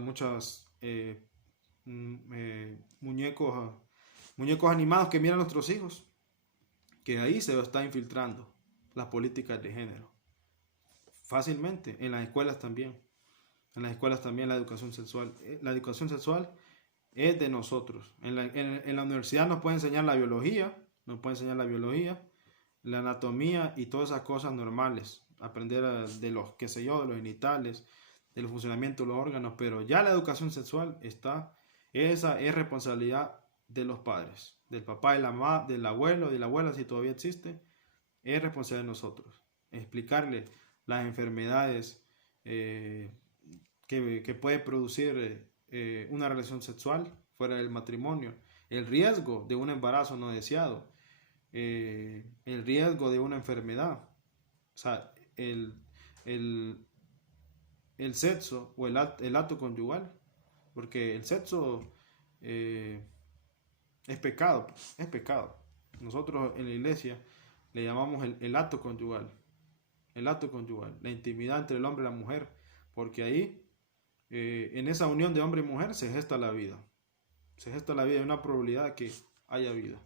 muñecos animados que miran nuestros hijos, que ahí se está infiltrando las políticas de género. Fácilmente, en las escuelas también. En las escuelas también la educación sexual. La educación sexual es de nosotros. En la universidad nos puede enseñar la biología, la anatomía y todas esas cosas normales. Aprender de los genitales, del funcionamiento de los órganos, pero ya la educación sexual esa es responsabilidad de los padres, del papá y la mamá, del abuelo, de la abuela, si todavía existe, es responsabilidad de nosotros. Explicarle las enfermedades que puede producir una relación sexual fuera del matrimonio, el riesgo de un embarazo no deseado, el riesgo de una enfermedad, o sea, el sexo o el acto conyugal, porque el sexo es pecado, es pecado. Nosotros en la iglesia le llamamos el acto conyugal, la intimidad entre el hombre y la mujer, porque ahí, en esa unión de hombre y mujer, se gesta la vida. Hay una probabilidad de que haya vida.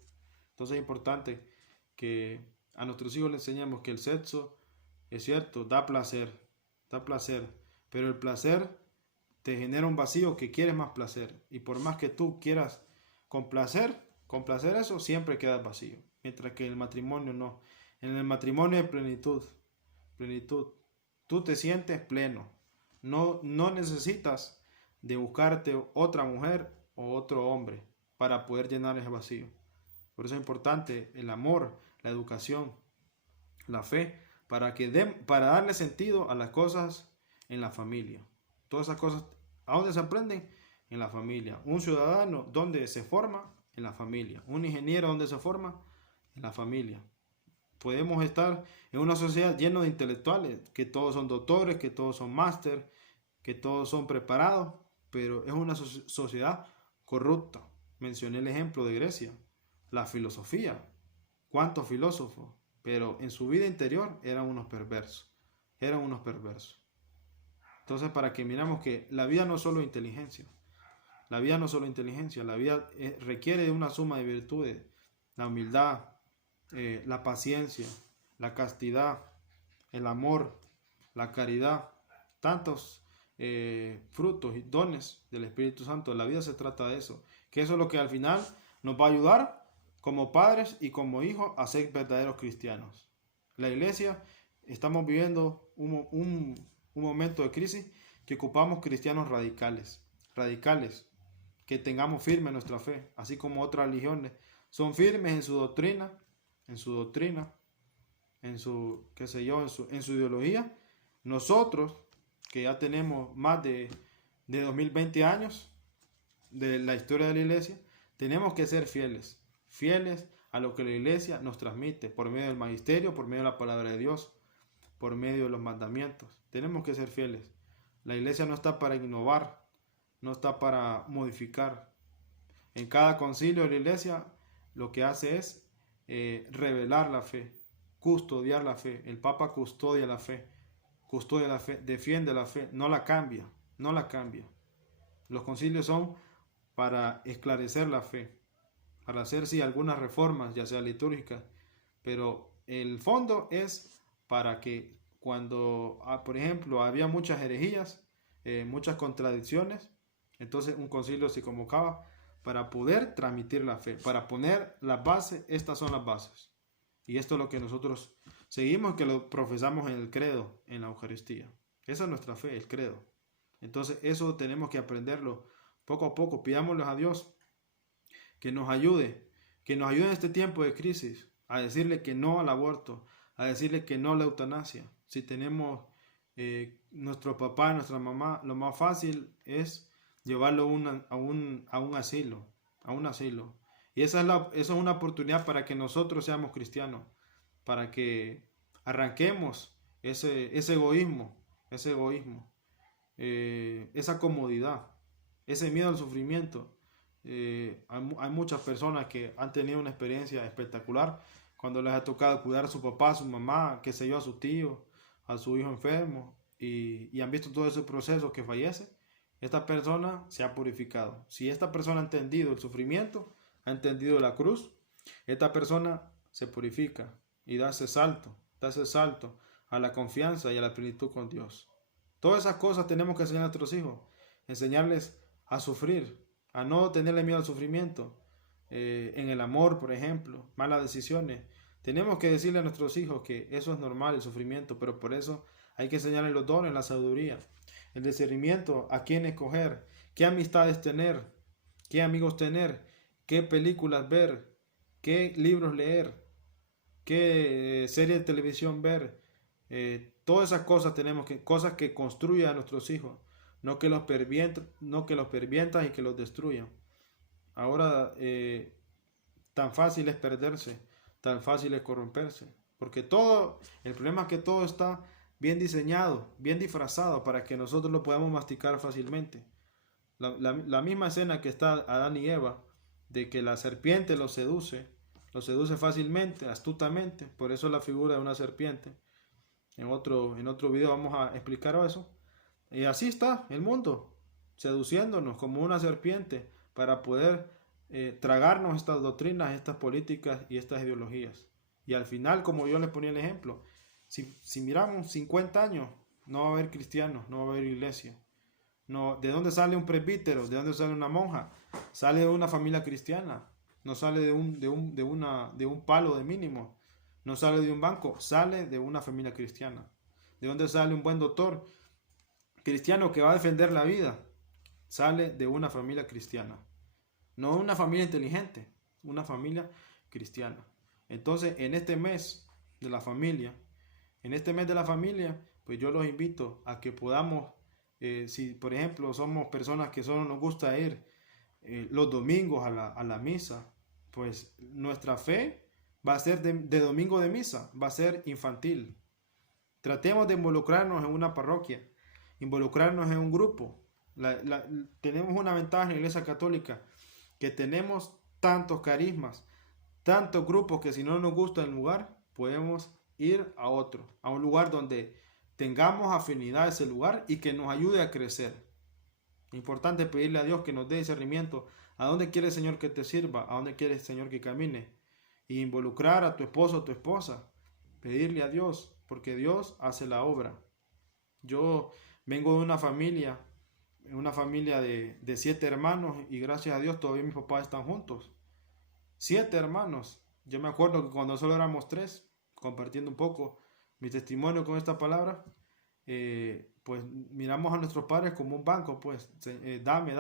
Entonces es importante que a nuestros hijos les enseñemos que el sexo, es cierto, da placer, pero el placer te genera un vacío que quieres más placer, y por más que tú quieras complacer eso, siempre queda vacío, mientras que en el matrimonio no. En el matrimonio hay plenitud. Tú te sientes pleno, no necesitas de buscarte otra mujer o otro hombre para poder llenar ese vacío. Por eso es importante el amor, la educación, la fe, para darle sentido a las cosas en la familia. Todas esas cosas, ¿a dónde se aprenden? En la familia. Un ciudadano, ¿dónde se forma? En la familia. Un ingeniero, ¿dónde se forma? En la familia. Podemos estar en una sociedad llena de intelectuales, que todos son doctores, que todos son máster, que todos son preparados, pero es una sociedad corrupta. Mencioné el ejemplo de Grecia, la filosofía. ¿Cuántos filósofos? Pero en su vida interior eran unos perversos. Entonces, para que miramos que la vida no es solo inteligencia. La vida requiere de una suma de virtudes. La humildad, la paciencia, la castidad, el amor, la caridad, tantos frutos y dones del Espíritu Santo. La vida se trata de eso, que eso es lo que al final nos va a ayudar como padres y como hijos a ser verdaderos cristianos. La iglesia, estamos viviendo un momento de crisis que ocupamos cristianos radicales, que tengamos firme nuestra fe, así como otras religiones son firmes en su doctrina, en su, qué sé yo, en su ideología. Nosotros, que ya tenemos más de 2020 años de la historia de la iglesia, tenemos que ser fieles, fieles a lo que la iglesia nos transmite por medio del magisterio, por medio de la palabra de Dios, por medio de los mandamientos. Tenemos que ser fieles. La iglesia no está para innovar, no está para modificar. En cada concilio de la iglesia lo que hace es revelar la fe, custodiar la fe. El Papa custodia la fe, defiende la fe, no la cambia, no la cambia. Los concilios son para esclarecer la fe, para hacer sí algunas reformas, ya sea litúrgicas, pero el fondo es para que cuando, por ejemplo, había muchas herejías, muchas contradicciones, entonces un concilio se convocaba para poder transmitir la fe, para poner las bases. Estas son las bases. Y esto es lo que nosotros seguimos, que lo profesamos en el credo, en la Eucaristía. Esa es nuestra fe, el credo. Entonces eso tenemos que aprenderlo poco a poco. Pidámosle a Dios que nos ayude en este tiempo de crisis, a decirle que no al aborto, a decirle que no a la eutanasia. Si tenemos nuestro papá, nuestra mamá, lo más fácil es llevarlo a un asilo, Y esa es una oportunidad para que nosotros seamos cristianos, para que arranquemos ese egoísmo, esa comodidad, ese miedo al sufrimiento. Hay muchas personas que han tenido una experiencia espectacular cuando les ha tocado cuidar a su papá, a su mamá, qué sé yo, a su tío, a su hijo enfermo, y han visto todo ese proceso que fallece. Esta persona se ha purificado. Si esta persona ha entendido el sufrimiento, ha entendido la cruz, esta persona se purifica y da ese salto a la confianza y a la plenitud con Dios. Todas esas cosas tenemos que enseñar a nuestros hijos, enseñarles a sufrir, a no tenerle miedo al sufrimiento, en el amor, por ejemplo, malas decisiones. Tenemos que decirle a nuestros hijos que eso es normal, el sufrimiento, pero por eso hay que enseñarles los dones, la sabiduría, el discernimiento, a quién escoger, qué amistades tener, qué amigos tener, qué películas ver, qué libros leer, qué serie de televisión ver. Todas esas cosas cosas que construyan a nuestros hijos, no que los pervientan y que los destruyan. Ahora tan fácil es perderse, tan fácil es corromperse, porque el problema es que todo está bien diseñado, bien disfrazado para que nosotros lo podamos masticar fácilmente. La misma escena que está Adán y Eva, de que la serpiente los seduce fácilmente, astutamente, por eso la figura de una serpiente. En otro video vamos a explicar eso. Y así está el mundo, seduciéndonos como una serpiente para poder tragarnos estas doctrinas, estas políticas y estas ideologías. Y al final, como yo les ponía el ejemplo, si miramos 50 años, no va a haber cristianos, no va a haber iglesia. No, ¿de dónde sale un presbítero? ¿De dónde sale una monja? Sale de una familia cristiana, no sale de un palo de mínimo, no sale de un banco, sale de una familia cristiana. ¿De dónde sale un buen doctor cristiano que va a defender la vida? Sale de una familia cristiana, no una familia inteligente, una familia cristiana. Entonces, en este mes de la familia, pues yo los invito a que podamos, si por ejemplo somos personas que solo nos gusta ir los domingos a la misa, pues nuestra fe va a ser de domingo de misa, va a ser infantil. Tratemos de involucrarnos en una parroquia, involucrarnos en un grupo. Tenemos una ventaja en la Iglesia Católica, que tenemos tantos carismas, tantos grupos, que si no nos gusta el lugar, podemos ir a un lugar donde tengamos afinidad a ese lugar y que nos ayude a crecer. Importante pedirle a Dios que nos dé discernimiento. ¿A dónde quiere el Señor que te sirva? ¿A dónde quiere el Señor que camine? Y involucrar a tu esposo o tu esposa. Pedirle a Dios, porque Dios hace la obra. Yo vengo de una familia de 7 hermanos, y gracias a Dios todavía mis papás están juntos. 7 hermanos. Yo me acuerdo que cuando solo éramos 3, compartiendo un poco mi testimonio con esta palabra, pues miramos a nuestros padres como un banco, pues dame,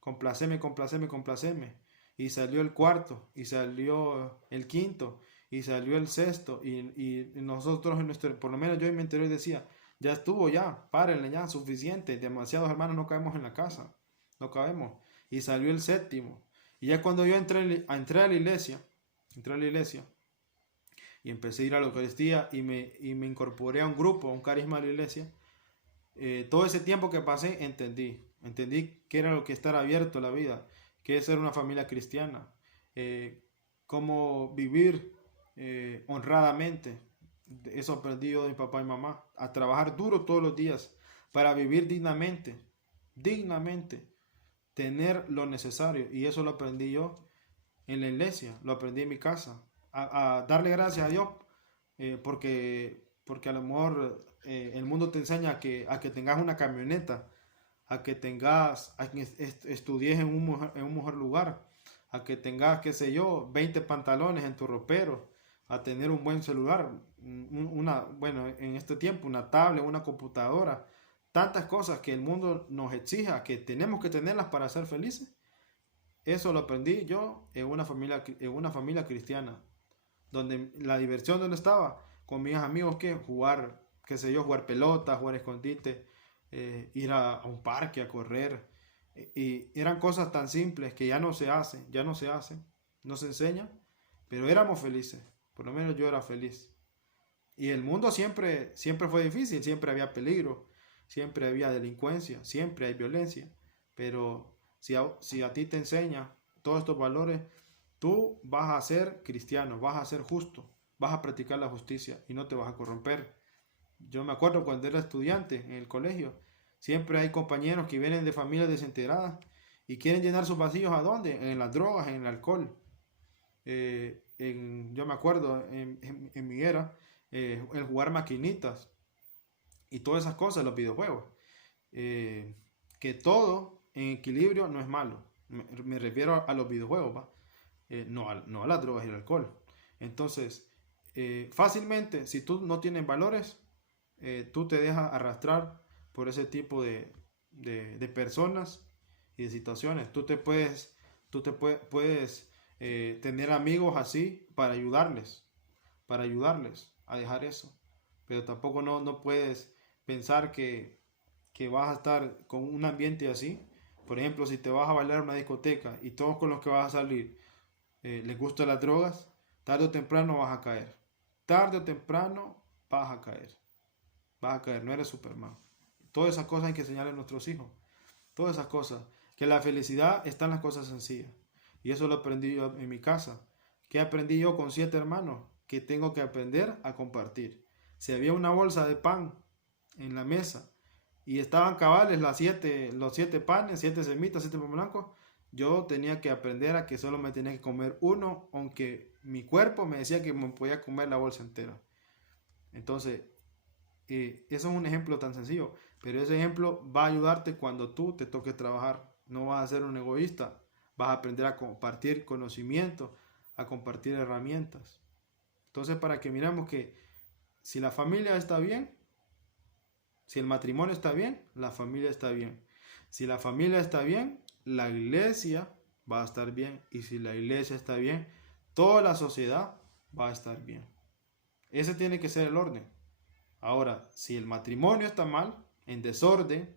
complaceme, y salió el cuarto, y salió el quinto, y salió el sexto y nosotros en nuestro, por lo menos yo en mi interior decía, ya estuvo, ya, párenle, ya, suficiente, demasiados hermanos no cabemos en la casa, no cabemos. Y salió el séptimo. Y ya cuando yo entré a la iglesia, y empecé a ir a la Eucaristía y me incorporé a un grupo, a un carisma de la iglesia, todo ese tiempo que pasé entendí qué era lo que estar abierto a la vida, qué es ser una familia cristiana, cómo vivir honradamente. Eso aprendí yo de mi papá y mamá, a trabajar duro todos los días para vivir dignamente, tener lo necesario. Y eso lo aprendí yo en la iglesia, lo aprendí en mi casa, a darle gracias a Dios, porque a lo mejor el mundo te enseña a que tengas una camioneta, a que estudies en un mejor lugar, a que tengas, qué sé yo, 20 pantalones en tu ropero, a tener un buen celular, bueno, en este tiempo, una tablet, una computadora, tantas cosas que el mundo nos exija, que tenemos que tenerlas para ser felices. Eso lo aprendí yo en una familia cristiana, donde la diversión donde estaba, con mis amigos, que jugar, qué sé yo, jugar pelota, jugar escondite, ir a un parque a correr, y eran cosas tan simples que ya no se hacen, no se enseña, pero éramos felices, por lo menos yo era feliz. Y el mundo siempre fue difícil, siempre había peligro, siempre había delincuencia, siempre hay violencia, pero si a ti te enseña todos estos valores, tú vas a ser cristiano, vas a ser justo, vas a practicar la justicia y no te vas a corromper. Yo me acuerdo cuando era estudiante en el colegio, siempre hay compañeros que vienen de familias desintegradas y quieren llenar sus vacíos ¿a dónde? En las drogas, en el alcohol. Yo me acuerdo en mi era, el jugar maquinitas y todas esas cosas, los videojuegos. Que todo en equilibrio no es malo. Me refiero a los videojuegos, ¿va? No a las drogas y el alcohol. Entonces, fácilmente, si tú no tienes valores, tú te dejas arrastrar por ese tipo de personas y de situaciones. Tú puedes tener amigos así para ayudarles a dejar eso. Pero tampoco no puedes pensar que vas a estar con un ambiente así. Por ejemplo, si te vas a bailar en una discoteca y todos con los que vas a salir les gustan las drogas, tarde o temprano vas a caer. Tarde o temprano vas a caer. Vas a caer, no eres Superman. Todas esas cosas hay que enseñarle a nuestros hijos. Todas esas cosas. Que la felicidad está en las cosas sencillas. Y eso lo aprendí yo en mi casa. ¿Qué aprendí yo con 7 hermanos? Que tengo que aprender a compartir. Si había una bolsa de pan en la mesa y estaban cabales los 7 panes, 7 semitas, 7 pan blancos, yo tenía que aprender a que solo me tenía que comer uno, aunque mi cuerpo me decía que me podía comer la bolsa entera. Entonces, eso es un ejemplo tan sencillo, pero ese ejemplo va a ayudarte cuando tú te toques trabajar. No vas a ser un egoísta, vas a aprender a compartir conocimiento, a compartir herramientas. Entonces, para que miremos que si la familia está bien, si el matrimonio está bien, la familia está bien. Si la familia está bien, la iglesia va a estar bien. Y si la iglesia está bien, toda la sociedad va a estar bien. Ese tiene que ser el orden. Ahora, si el matrimonio está mal, en desorden,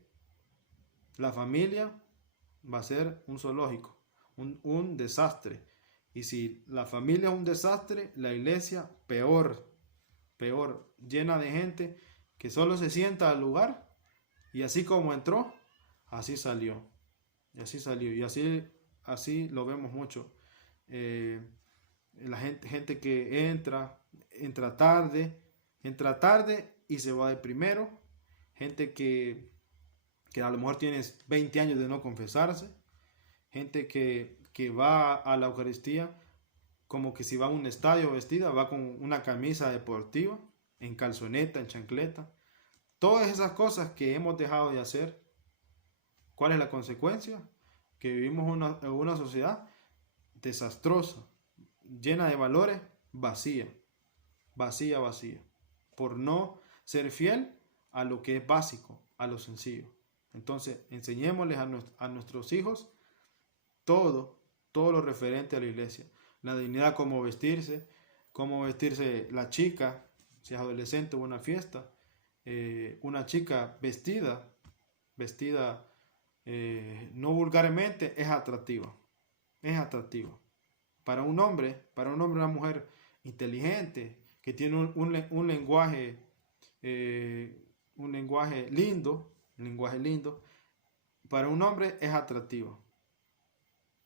la familia va a ser un zoológico, un desastre. Y si la familia es un desastre, la iglesia peor, llena de gente que solo se sienta al lugar y así como entró, así salió. Y así lo vemos mucho. La gente que entra tarde y se va de primero. Gente que a lo mejor tienes 20 años de no confesarse. Gente que va a la Eucaristía como que si va a un estadio vestida, va con una camisa deportiva, en calzoneta, en chancleta. Todas esas cosas que hemos dejado de hacer. ¿Cuál es la consecuencia? Que vivimos en una sociedad desastrosa, llena de valores, vacía, por no ser fiel a lo que es básico, a lo sencillo. Entonces, enseñémosles a nuestros hijos todo lo referente a la iglesia. La dignidad, cómo vestirse, cómo vestirse la chica, si es adolescente o una fiesta. Una chica vestida no vulgarmente, es atractiva. Es atractiva. Para un hombre, una mujer inteligente, que tiene un lenguaje, un lenguaje lindo, para un hombre es atractiva.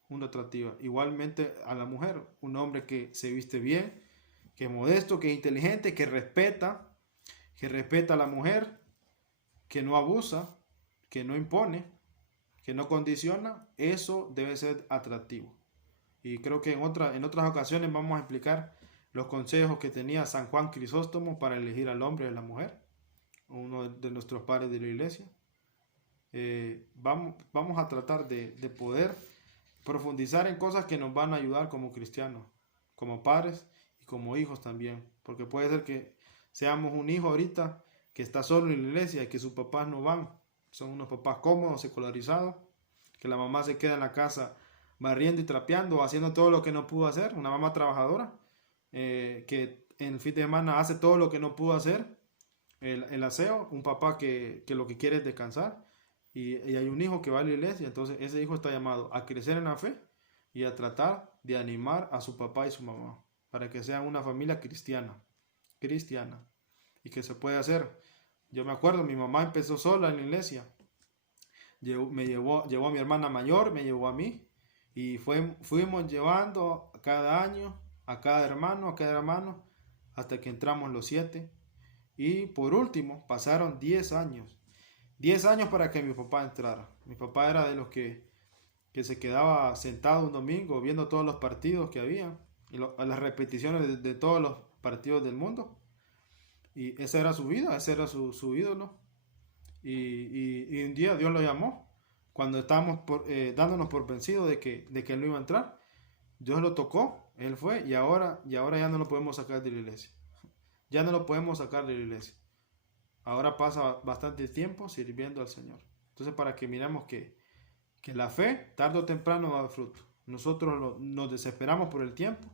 Una atractiva. Igualmente a la mujer, un hombre que se viste bien, que es modesto, que es inteligente, que respeta a la mujer, que no abusa, que no impone, que no condiciona, eso debe ser atractivo. Y creo que en otras ocasiones vamos a explicar los consejos que tenía San Juan Crisóstomo para elegir al hombre y a la mujer, uno de nuestros padres de la iglesia. Vamos a tratar de poder profundizar en cosas que nos van a ayudar como cristianos, como padres y como hijos también, porque puede ser que seamos un hijo ahorita que está solo en la iglesia y que sus papás no van, son unos papás cómodos, secularizados, que la mamá se queda en la casa barriendo y trapeando, haciendo todo lo que no pudo hacer, una mamá trabajadora, que en el fin de semana hace todo lo que no pudo hacer, el aseo, un papá que lo que quiere es descansar, y hay un hijo que va a la iglesia, entonces ese hijo está llamado a crecer en la fe y a tratar de animar a su papá y su mamá, para que sean una familia cristiana, y que se puede hacer. Yo me acuerdo, mi mamá empezó sola en la iglesia, llevó a mi hermana mayor, me llevó a mí, y fuimos llevando cada año a cada hermano, hasta que entramos los 7. Y por último, pasaron 10 años. 10 años para que mi papá entrara. Mi papá era de los que se quedaba sentado un domingo viendo todos los partidos que había, y las repeticiones de todos los partidos del mundo. Y esa era su vida, ese era su ídolo. Y un día Dios lo llamó, cuando estábamos dándonos por vencidos de que él no iba a entrar. Dios lo tocó, él fue, y ahora ya no lo podemos sacar de la iglesia. Ya no lo podemos sacar de la iglesia. Ahora pasa bastante tiempo sirviendo al Señor. Entonces, para que miremos que la fe, tarde o temprano, va a dar fruto. Nosotros nos desesperamos por el tiempo,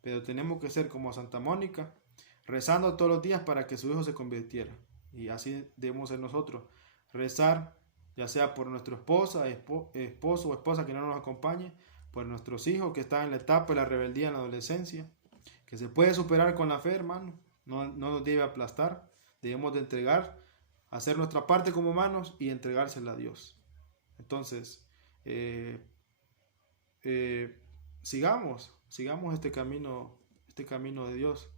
pero tenemos que ser como Santa Mónica, rezando todos los días para que su hijo se convirtiera. Y así debemos ser nosotros. Rezar, ya sea por nuestra esposa, esposo o esposa que no nos acompañe, por nuestros hijos que están en la etapa de la rebeldía en la adolescencia, que se puede superar con la fe, hermano. No nos debe aplastar. Debemos de entregar, hacer nuestra parte como humanos y entregársela a Dios. Entonces, sigamos este camino de Dios.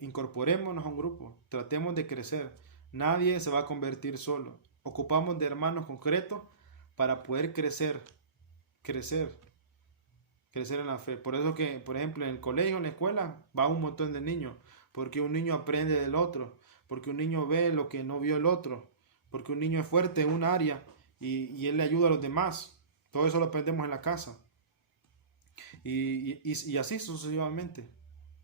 Incorporémonos a un grupo, tratemos de crecer. Nadie se va a convertir solo. Ocupamos de hermanos concretos para poder crecer en la fe. Por eso que, por ejemplo, en el colegio, en la escuela, va un montón de niños, porque un niño aprende del otro, porque un niño ve lo que no vio el otro, porque un niño es fuerte en un área y él le ayuda a los demás. Todo eso lo aprendemos en la casa. Y así sucesivamente.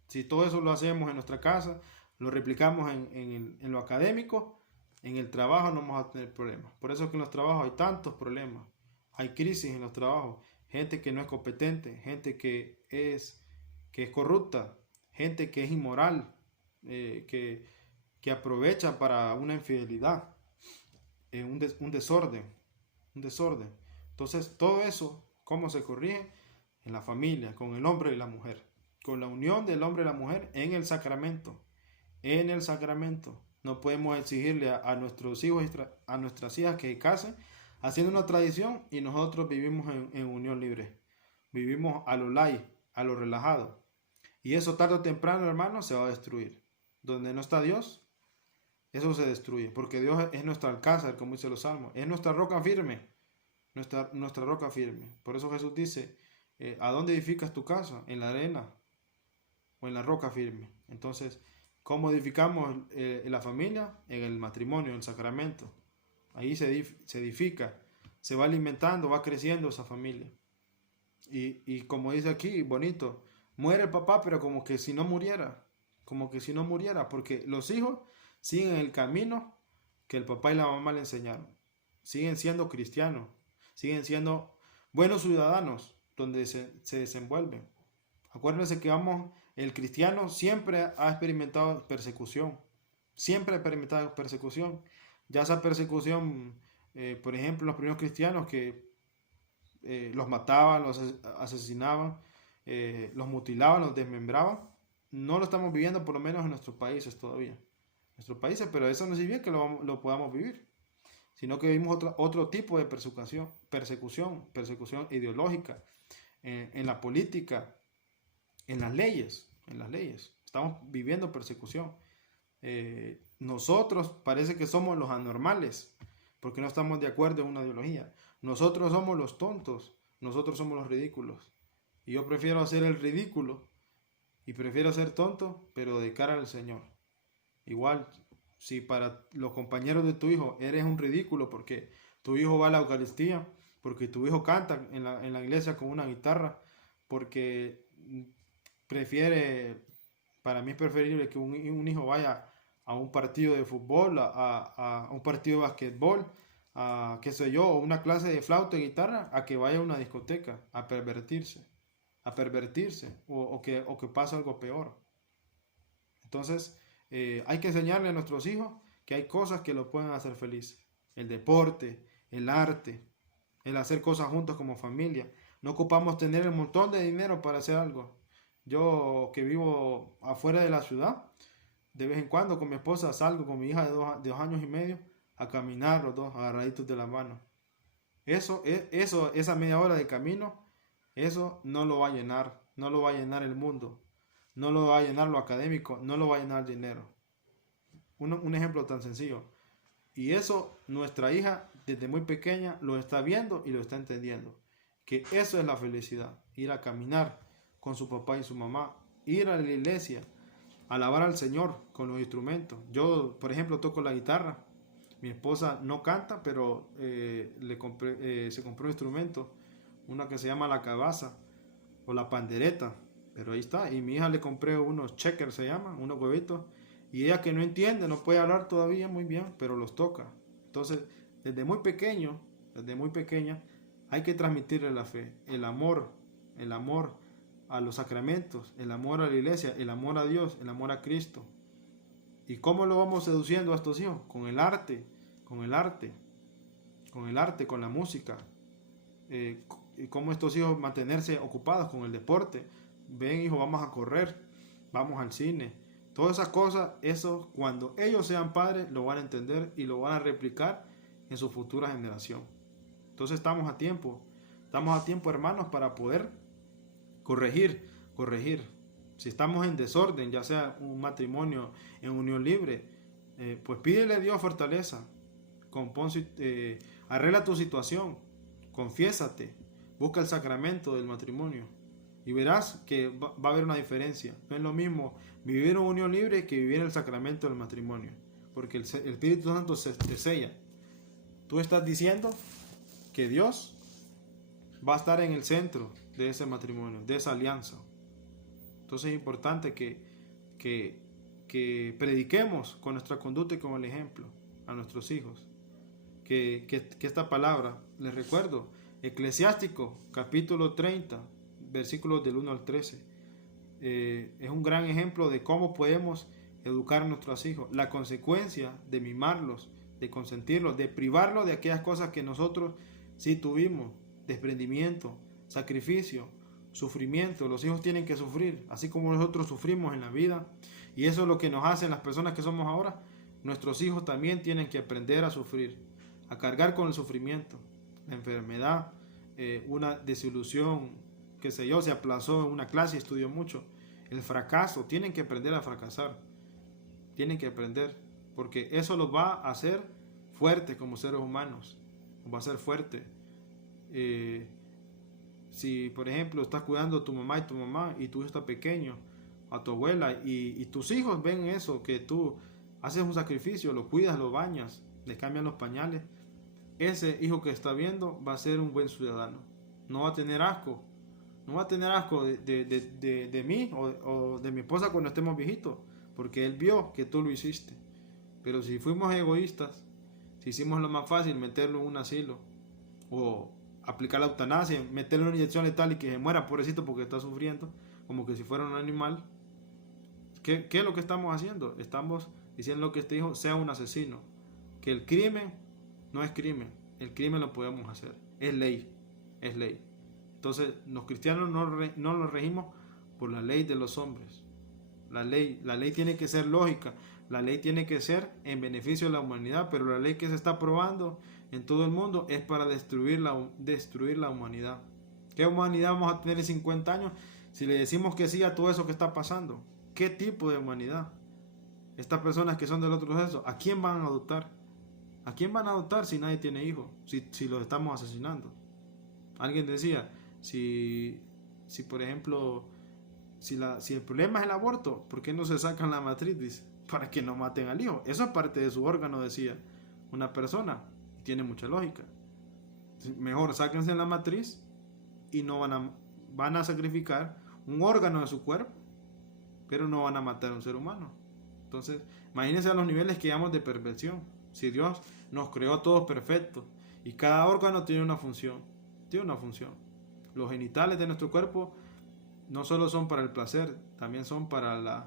Si todo eso lo hacemos en nuestra casa, lo replicamos en lo académico, en el trabajo no vamos a tener problemas. Por eso es que en los trabajos hay tantos problemas. Hay crisis en los trabajos. Gente que no es competente, gente que es corrupta, gente que es inmoral, que aprovecha para una infidelidad, un desorden. Entonces, todo eso, ¿cómo se corrige? En la familia, con el hombre y la mujer, con la unión del hombre y la mujer en el sacramento. No podemos exigirle a nuestros hijos y a nuestras hijas que se casen haciendo una tradición y nosotros vivimos en unión libre. Vivimos a lo light, a lo relajado. Y eso tarde o temprano, hermano, se va a destruir. Donde no está Dios, eso se destruye. Porque Dios es nuestro alcázar, como dice los salmos. Es nuestra roca firme. Nuestra roca firme. Por eso Jesús dice, ¿a dónde edificas tu casa? ¿En la arena o en la roca firme? Entonces, ¿cómo edificamos la familia? En el matrimonio, en el sacramento. Ahí se edifica, se va alimentando, va creciendo esa familia. Y como dice aquí, bonito, muere el papá, pero como que si no muriera, porque los hijos siguen el camino que el papá y la mamá le enseñaron. Siguen siendo cristianos, siguen siendo buenos ciudadanos donde se desenvuelven. Acuérdense que vamos El cristiano siempre ha experimentado persecución, siempre ha experimentado persecución. Ya esa persecución, por ejemplo, los primeros cristianos que los mataban, los asesinaban, los mutilaban, los desmembraban, no lo estamos viviendo por lo menos en nuestros países todavía. Nuestros países, pero eso no significa que lo podamos vivir, sino que vivimos otro tipo de persecución ideológica, en la política, en las leyes. Estamos viviendo persecución. Nosotros parece que somos los anormales, porque no estamos de acuerdo en una ideología. Nosotros somos los tontos, nosotros somos los ridículos. Y yo prefiero hacer el ridículo y prefiero ser tonto, pero de cara al Señor. Igual, si para los compañeros de tu hijo eres un ridículo porque tu hijo va a la Eucaristía, porque tu hijo canta en la iglesia con una guitarra, porque para mí es preferible que un hijo vaya a un partido de fútbol, a un partido de basquetbol, a qué sé yo, una clase de flauta y guitarra, a que vaya a una discoteca a pervertirse, o que pase algo peor. Entonces, hay que enseñarle a nuestros hijos que hay cosas que los pueden hacer felices. El deporte, el arte, el hacer cosas juntos como familia. No ocupamos tener un montón de dinero para hacer algo. Yo que vivo afuera de la ciudad, de vez en cuando con mi esposa salgo con mi hija de 2 años y medio a caminar los dos agarraditos de la mano. Esa media hora de camino, eso no lo va a llenar, no lo va a llenar el mundo, no lo va a llenar lo académico, no lo va a llenar el dinero. Un ejemplo tan sencillo. Y eso nuestra hija desde muy pequeña lo está viendo y lo está entendiendo. Que eso es la felicidad, ir a caminar con su papá y su mamá, ir a la iglesia, alabar al Señor con los instrumentos. Yo, por ejemplo, toco la guitarra. Mi esposa no canta, pero se compró un instrumento, una que se llama la cabaza o la pandereta, pero ahí está. Y mi hija le compré unos checkers, se llaman, unos huevitos, y ella que no entiende, no puede hablar todavía muy bien, pero los toca. Entonces, desde muy pequeña, hay que transmitirle la fe, el amor a los sacramentos, el amor a la iglesia, el amor a Dios, el amor a Cristo. ¿Y cómo lo vamos seduciendo a estos hijos? Con el arte, con la música. Y cómo estos hijos mantenerse ocupados con el deporte. Ven, hijo, vamos a correr, vamos al cine. Todas esas cosas, eso cuando ellos sean padres lo van a entender y lo van a replicar en su futura generación. Entonces estamos a tiempo, hermanos, para poder corregir. Si estamos en desorden, ya sea un matrimonio en unión libre, pues pídele a Dios fortaleza, arregla tu situación, confiésate, busca el sacramento del matrimonio y verás que va a haber una diferencia. No es lo mismo vivir en unión libre que vivir el sacramento del matrimonio, porque el Espíritu Santo te sella. Tú estás diciendo que Dios va a estar en el centro de ese matrimonio, de esa alianza. Entonces es importante que prediquemos con nuestra conducta y con el ejemplo a nuestros hijos. Que esta palabra, les recuerdo, Eclesiástico capítulo 30, versículos del 1 al 13, es un gran ejemplo de cómo podemos educar a nuestros hijos. La consecuencia de mimarlos, de consentirlos, de privarlos de aquellas cosas que nosotros sí tuvimos, desprendimiento, sacrificio, sufrimiento. Los hijos tienen que sufrir, así como nosotros sufrimos en la vida, y eso es lo que nos hacen las personas que somos ahora. Nuestros hijos también tienen que aprender a sufrir, a cargar con el sufrimiento, la enfermedad, una desilusión, qué sé yo, se aplazó en una clase y estudió mucho, el fracaso. Tienen que aprender a fracasar, tienen que aprender, porque eso los va a hacer fuertes como seres humanos, los va a hacer fuertes. Si por ejemplo estás cuidando a tu mamá y tu hijo está pequeño, a tu abuela, y tus hijos ven eso, que tú haces un sacrificio, lo cuidas, lo bañas, le cambian los pañales, ese hijo que está viendo va a ser un buen ciudadano, no va a tener asco de mí o de mi esposa cuando estemos viejitos, porque él vio que tú lo hiciste. Pero si fuimos egoístas, si hicimos lo más fácil, meterlo en un asilo o aplicar la eutanasia, meterle una inyección letal y que se muera, pobrecito, porque está sufriendo como que si fuera un animal, ¿Qué es lo que estamos haciendo? Estamos diciendo que este hijo sea un asesino. Que el crimen no es crimen. El crimen lo podemos hacer. Es ley. Es ley. Entonces, los cristianos no lo regimos por la ley de los hombres. La ley tiene que ser lógica. La ley tiene que ser en beneficio de la humanidad. Pero la ley que se está aprobando en todo el mundo es para destruir la humanidad. ¿Qué humanidad vamos a tener en 50 años si le decimos que sí a todo eso que está pasando? ¿Qué tipo de humanidad? Estas personas que son del otro sexo, ¿a quién van a adoptar? ¿A quién van a adoptar si nadie tiene hijos? Si los estamos asesinando. Alguien decía, si por ejemplo, si el problema es el aborto, ¿por qué no se sacan la matriz? Dice, para que no maten al hijo. Eso es parte de su órgano, decía una persona. Tiene mucha lógica. Mejor sáquense la matriz y no van a sacrificar un órgano de su cuerpo, pero no van a matar a un ser humano. Entonces, imagínense a los niveles que llamamos de perversión. Si Dios nos creó a todos perfectos y cada órgano tiene una función. Los genitales de nuestro cuerpo no solo son para el placer, también son para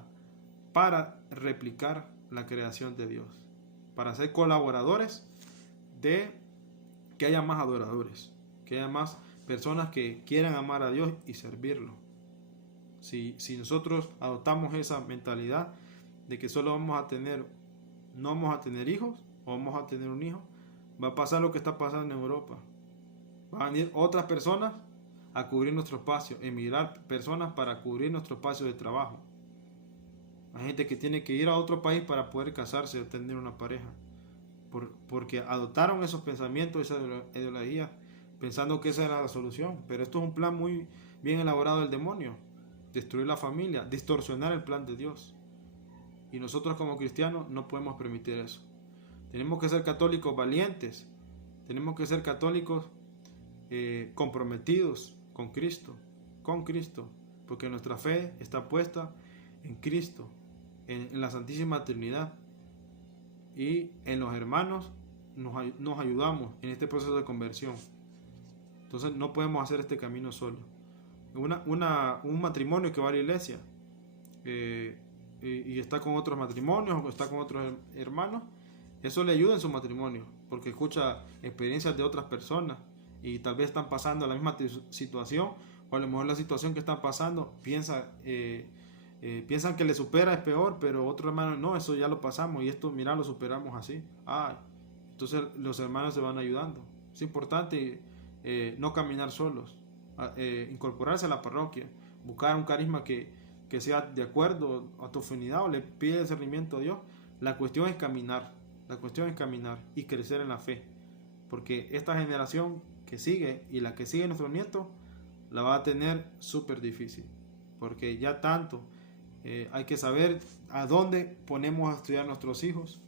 replicar la creación de Dios, para ser colaboradores de que haya más adoradores, que haya más personas que quieran amar a Dios y servirlo. Si nosotros adoptamos esa mentalidad de que solo no vamos a tener hijos o vamos a tener un hijo, va a pasar lo que está pasando en Europa. Van a venir otras personas a cubrir nuestro espacio, emigrar personas para cubrir nuestro espacio de trabajo. Hay gente que tiene que ir a otro país para poder casarse o tener una pareja, porque adoptaron esos pensamientos, esa ideología, pensando que esa era la solución. Pero esto es un plan muy bien elaborado del demonio: destruir la familia, distorsionar el plan de Dios. Y nosotros como cristianos no podemos permitir eso. Tenemos que ser católicos valientes, tenemos que ser católicos comprometidos con Cristo, porque nuestra fe está puesta en Cristo, en la Santísima Trinidad, y en los hermanos nos ayudamos en este proceso de conversión. Entonces no podemos hacer este camino solo. Un matrimonio que va a la iglesia y está con otros matrimonios o está con otros hermanos, eso le ayuda en su matrimonio, porque escucha experiencias de otras personas y tal vez están pasando la misma situación, o a lo mejor la situación que están pasando piensan que le supera es peor, pero otro hermano, no, eso ya lo pasamos y esto, mira, lo superamos así. Entonces los hermanos se van ayudando. Es importante no caminar solos, incorporarse a la parroquia, buscar un carisma que sea de acuerdo a tu afinidad o le pide discernimiento a Dios. La cuestión es caminar y crecer en la fe, porque esta generación que sigue y la que sigue nuestro nieto la va a tener súper difícil, porque ya tanto hay que saber a dónde ponemos a estudiar nuestros hijos,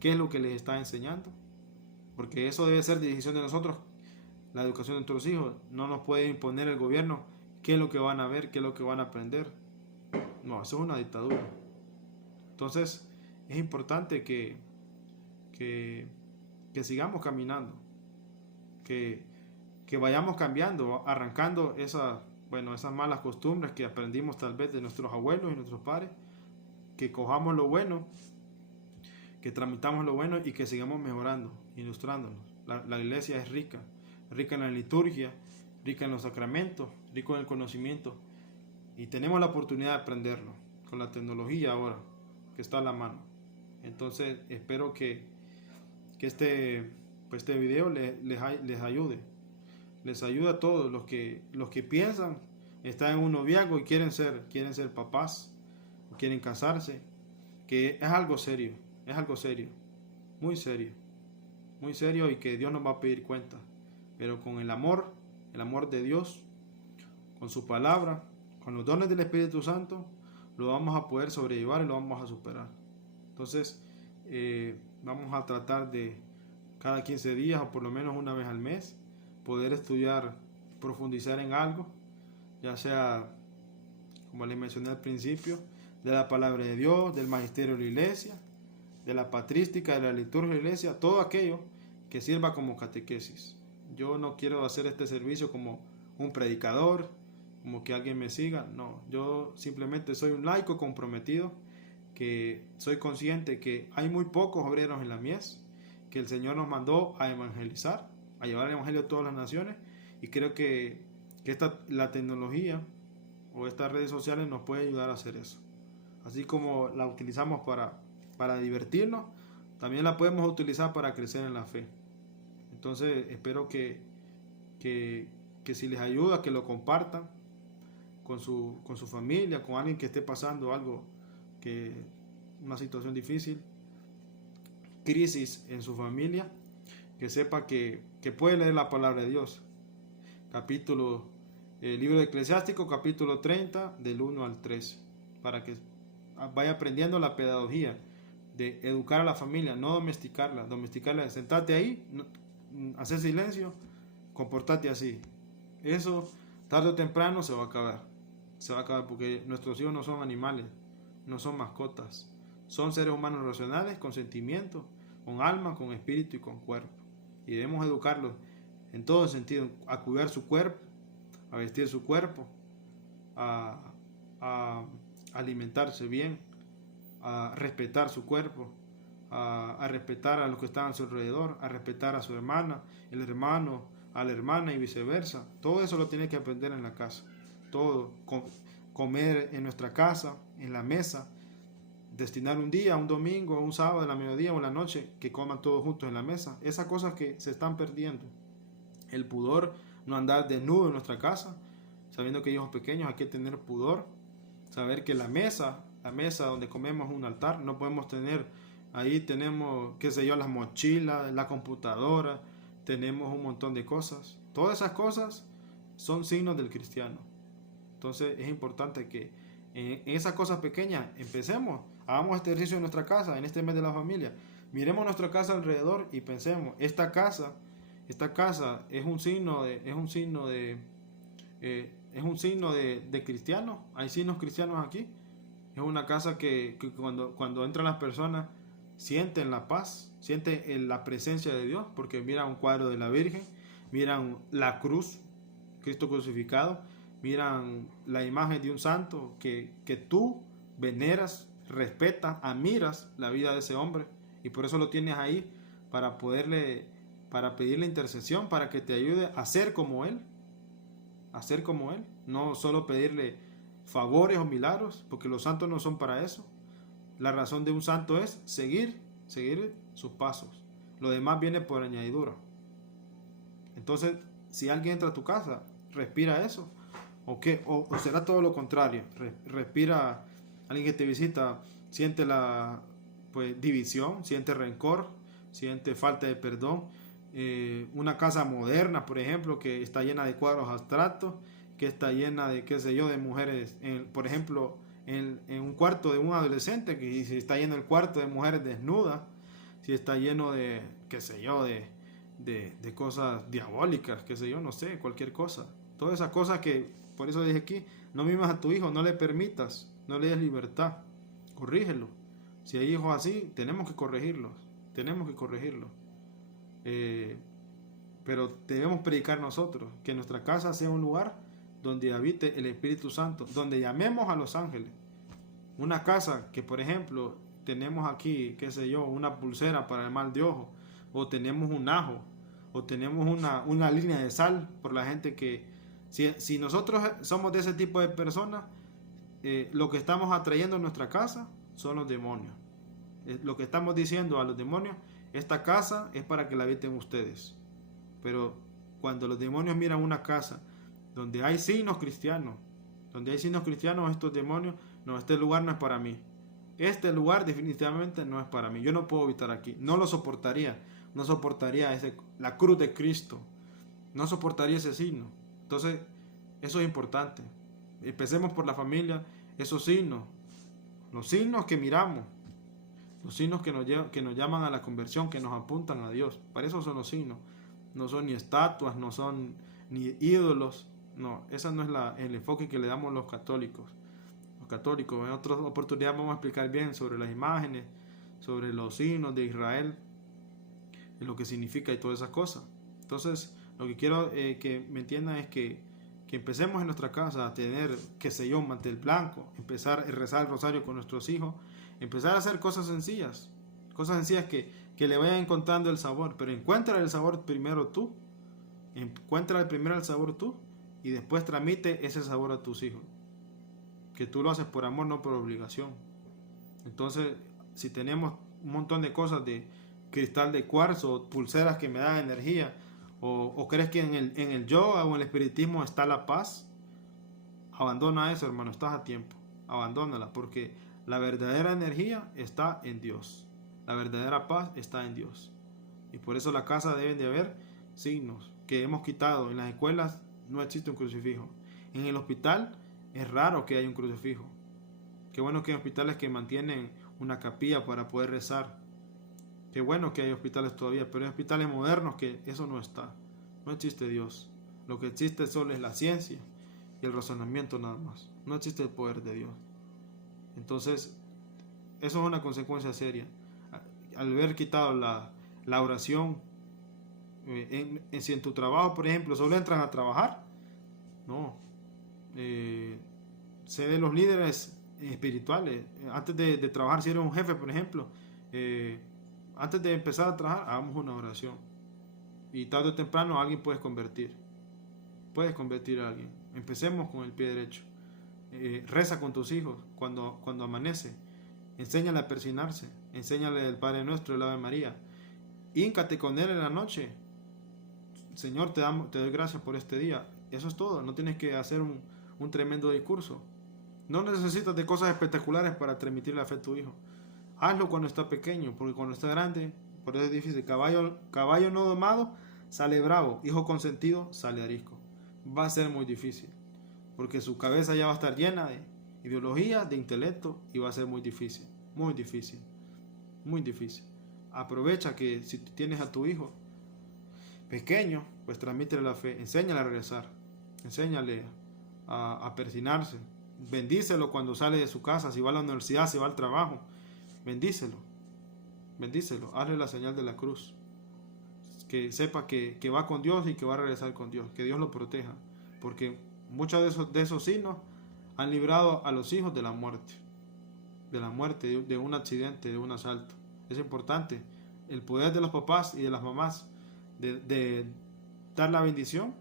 qué es lo que les está enseñando, porque eso debe ser decisión de nosotros. La educación de nuestros hijos no nos puede imponer el gobierno qué es lo que van a ver, qué es lo que van a aprender. No, eso es una dictadura. Entonces es importante que sigamos caminando, que vayamos cambiando, arrancando esas malas costumbres que aprendimos tal vez de nuestros abuelos y nuestros padres, que cojamos lo bueno, que tramitamos lo bueno y que sigamos mejorando, ilustrándonos. La iglesia es rica en la liturgia, rica en los sacramentos, rica en el conocimiento, y tenemos la oportunidad de aprenderlo con la tecnología ahora que está a la mano. Entonces espero que este video les ayude. Les ayuda a todos los que piensan, están en un noviazgo y quieren ser papás, quieren casarse, que es algo serio, muy serio, y que Dios nos va a pedir cuenta, pero con el amor de Dios, con su palabra, con los dones del Espíritu Santo, lo vamos a poder sobrellevar y lo vamos a superar. Entonces vamos a tratar de cada 15 días o por lo menos una vez al mes poder estudiar, profundizar en algo, ya sea, como les mencioné al principio, de la palabra de Dios, del magisterio de la iglesia, de la patrística, de la liturgia de la iglesia, todo aquello que sirva como catequesis. Yo no quiero hacer este servicio como un predicador, como que alguien me siga, no, yo simplemente soy un laico comprometido que soy consciente que hay muy pocos obreros en la mies, que el Señor nos mandó a evangelizar, a llevar el evangelio a todas las naciones, y creo que la tecnología o estas redes sociales nos puede ayudar a hacer eso. Así como la utilizamos para divertirnos, también la podemos utilizar para crecer en la fe. Entonces espero que si les ayuda, que lo compartan con su familia, con alguien que esté pasando algo, una situación difícil, crisis en su familia, que sepa que puede leer la palabra de Dios. Libro de Eclesiástico, capítulo 30, del 1 al 13, para que vaya aprendiendo la pedagogía de educar a la familia, no domesticarla. Domesticarla, sentate ahí, hacer silencio, comportate así. Eso tarde o temprano se va a acabar. Se va a acabar porque nuestros hijos no son animales, no son mascotas. Son seres humanos racionales, con sentimientos, con alma, con espíritu y con cuerpo. Y debemos educarlos en todo sentido, a cuidar su cuerpo, a vestir su cuerpo, a alimentarse bien, a respetar su cuerpo, a respetar a los que están a su alrededor, a respetar a su hermana, el hermano, a la hermana y viceversa. Todo eso lo tiene que aprender en la casa. Todo, comer en nuestra casa, en la mesa, destinar un día, un domingo, un sábado, en la mediodía o en la noche, que coman todos juntos en la mesa. Esas cosas que se están perdiendo. El pudor, no andar desnudo en nuestra casa, sabiendo que hijos pequeños hay que tener pudor, saber que la mesa donde comemos es un altar, no podemos tener, ahí tenemos, qué sé yo, las mochilas, la computadora, tenemos un montón de cosas. Todas esas cosas son signos del cristiano. Entonces es importante que en esas cosas pequeñas empecemos, hagamos este ejercicio en nuestra casa, en este mes de la familia. Miremos nuestra casa alrededor y pensemos, esta casa es un signo de cristiano. Hay signos cristianos aquí. Es una casa que cuando entran las personas sienten la paz, sienten la presencia de Dios, porque miran un cuadro de la Virgen, miran la cruz, Cristo crucificado, miran la imagen de un santo que tú veneras, respetas, admiras la vida de ese hombre, y por eso lo tienes ahí para pedirle intercesión, para que te ayude a ser como Él, no solo pedirle favores o milagros, porque los santos no son para eso. La razón de un santo es seguir sus pasos. Lo demás viene por añadidura. Entonces, si alguien entra a tu casa, respira eso. O será todo lo contrario. Respira, alguien que te visita, siente división, siente rencor, siente falta de perdón. Una casa moderna, por ejemplo, que está llena de cuadros abstractos, que está llena de, qué sé yo, de mujeres, por ejemplo, en un cuarto de un adolescente, que si está lleno el cuarto de mujeres desnudas, si está lleno de, qué sé yo, de cosas diabólicas, qué sé yo, no sé, cualquier cosa. Todas esas cosas que, por eso dije aquí, no mimas a tu hijo, no le permitas, no le des libertad, corrígelo. Si hay hijos así, tenemos que corregirlos. Pero debemos predicar nosotros, que nuestra casa sea un lugar donde habite el Espíritu Santo, donde llamemos a los ángeles. Una casa que, por ejemplo, tenemos aquí, qué sé yo, una pulsera para el mal de ojo, o tenemos un ajo, o tenemos una línea de sal por la gente que, si nosotros somos de ese tipo de personas, lo que estamos atrayendo en nuestra casa son los demonios. Lo que estamos diciendo a los demonios, esta casa es para que la habiten ustedes. Pero cuando los demonios miran una casa donde hay signos cristianos, estos demonios, no, este lugar no es para mí. Este lugar definitivamente no es para mí. Yo no puedo habitar aquí. No lo soportaría. No soportaría la cruz de Cristo. No soportaría ese signo. Entonces, eso es importante. Empecemos por la familia. Esos signos. Los signos que miramos. Los signos que nos llaman a la conversión, que nos apuntan a Dios. Para eso son los signos. No son ni estatuas, no son ni ídolos. No, ese no es el enfoque que le damos los católicos. En otras oportunidades vamos a explicar bien sobre las imágenes, sobre los signos de Israel, y lo que significa y todas esas cosas. Entonces, lo que quiero que me entiendan es que que empecemos en nuestra casa a tener, qué sé yo, un mantel blanco, empezar a rezar el rosario con nuestros hijos, empezar a hacer cosas sencillas que le vayan encontrando el sabor, pero encuentra el sabor primero tú, encuentra primero el sabor tú y después transmite ese sabor a tus hijos, que tú lo haces por amor, no por obligación. Entonces, si tenemos un montón de cosas de cristal de cuarzo, pulseras que me dan energía, o crees que en el yoga o en el espiritismo está la paz, abandona eso, hermano, estás a tiempo, abandónala, porque la verdadera energía está en Dios, la verdadera paz está en Dios, y por eso la casa deben de haber signos que hemos quitado. En las escuelas no existe un crucifijo, en el hospital es raro que haya un crucifijo. Qué bueno que hay hospitales que mantienen una capilla para poder rezar. Qué bueno que hay hospitales todavía, pero hay hospitales modernos que eso no está. No existe Dios. Lo que existe solo es la ciencia y el razonamiento nada más. No existe el poder de Dios. Entonces, eso es una consecuencia seria. Al haber quitado la oración, si en tu trabajo, por ejemplo, solo entran a trabajar, no. Sé de los líderes espirituales. Antes de trabajar, si eres un jefe, por ejemplo, antes de empezar a trabajar, hagamos una oración. Y tarde o temprano alguien puedes convertir. Puedes convertir a alguien. Empecemos con el pie derecho. Reza con tus hijos cuando amanece. Enséñale a persignarse. Enséñale el Padre Nuestro, el Ave María. Híncate con él en la noche. Señor, te doy gracias por este día. Eso es todo. No tienes que hacer un tremendo discurso. No necesitas de cosas espectaculares para transmitir la fe a tu hijo. Hazlo cuando está pequeño, porque cuando está grande, por eso es difícil. Caballo no domado sale bravo, hijo consentido sale arisco. Va a ser muy difícil, porque su cabeza ya va a estar llena de ideología, de intelecto, y va a ser muy difícil, muy difícil, muy difícil. Aprovecha que si tienes a tu hijo pequeño, pues transmítele la fe, enséñale a regresar, enséñale a persignarse, bendícelo cuando sale de su casa, si va a la universidad, si va al trabajo. Bendícelo, hazle la señal de la cruz, que sepa que va con Dios y que va a regresar con Dios, que Dios lo proteja, porque muchos de esos signos han librado a los hijos de la muerte, de un accidente, de un asalto. Es importante el poder de los papás y de las mamás de dar la bendición,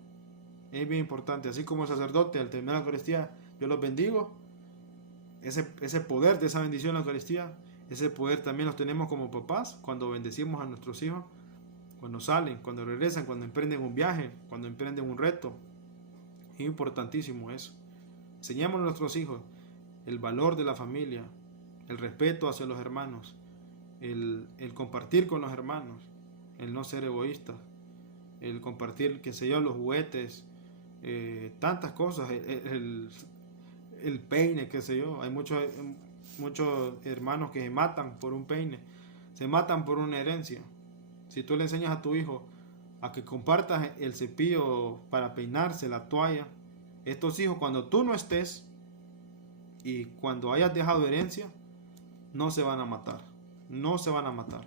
es bien importante, así como el sacerdote al terminar la Eucaristía, yo los bendigo, ese poder de esa bendición en la Eucaristía. Ese poder también los tenemos como papás cuando bendecimos a nuestros hijos, cuando salen, cuando regresan, cuando emprenden un viaje, cuando emprenden un reto. Es importantísimo eso. Enseñemos a nuestros hijos el valor de la familia, el respeto hacia los hermanos, el compartir con los hermanos, el no ser egoísta, el compartir, qué sé yo, los juguetes, tantas cosas, el peine, qué sé yo. Hay muchos hermanos que se matan por un peine, se matan por una herencia. Si tú le enseñas a tu hijo a que compartas el cepillo para peinarse, la toalla, estos hijos cuando tú no estés y cuando hayas dejado herencia, no se van a matar, no se van a matar.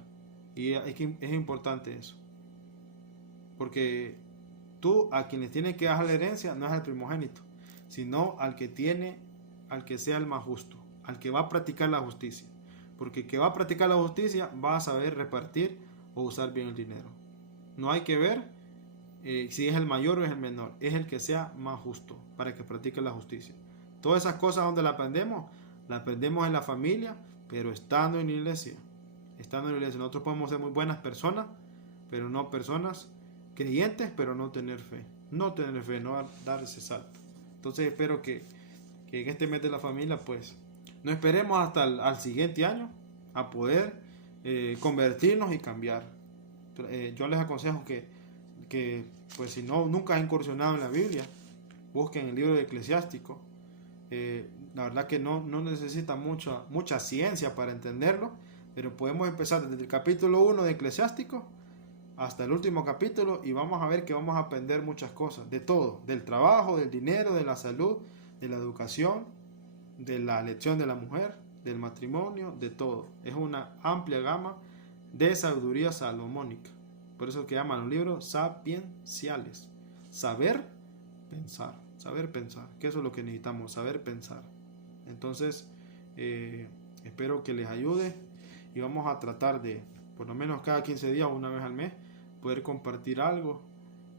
Y es importante eso, porque tú a quien le tienes que dejar la herencia no es al primogénito, sino al que sea el más justo, al que va a practicar la justicia, porque el que va a practicar la justicia va a saber repartir o usar bien el dinero. No hay que ver si es el mayor o es el menor, es el que sea más justo para que practique la justicia. Todas esas cosas donde la aprendemos en la familia, pero estando en la iglesia. Nosotros podemos ser muy buenas personas, pero no personas creyentes, pero no tener fe, no dar ese salto. Entonces espero que en este mes de la familia, pues, no esperemos hasta al siguiente año a poder convertirnos y cambiar. Yo les aconsejo que pues si nunca han incursionado en la Biblia, busquen el libro de Eclesiástico. La verdad que no necesita mucha ciencia para entenderlo, pero podemos empezar desde el capítulo 1 de Eclesiástico hasta el último capítulo y vamos a ver que vamos a aprender muchas cosas, de todo, del trabajo, del dinero, de la salud, de la educación, de la elección de la mujer, del matrimonio, de todo. Es una amplia gama de sabiduría salomónica. Por eso que llaman los libros sapienciales. Saber pensar. saber pensar, que eso es lo que necesitamos, saber pensar. Entonces, espero que les ayude y vamos a tratar de, por lo menos cada 15 días o una vez al mes, poder compartir algo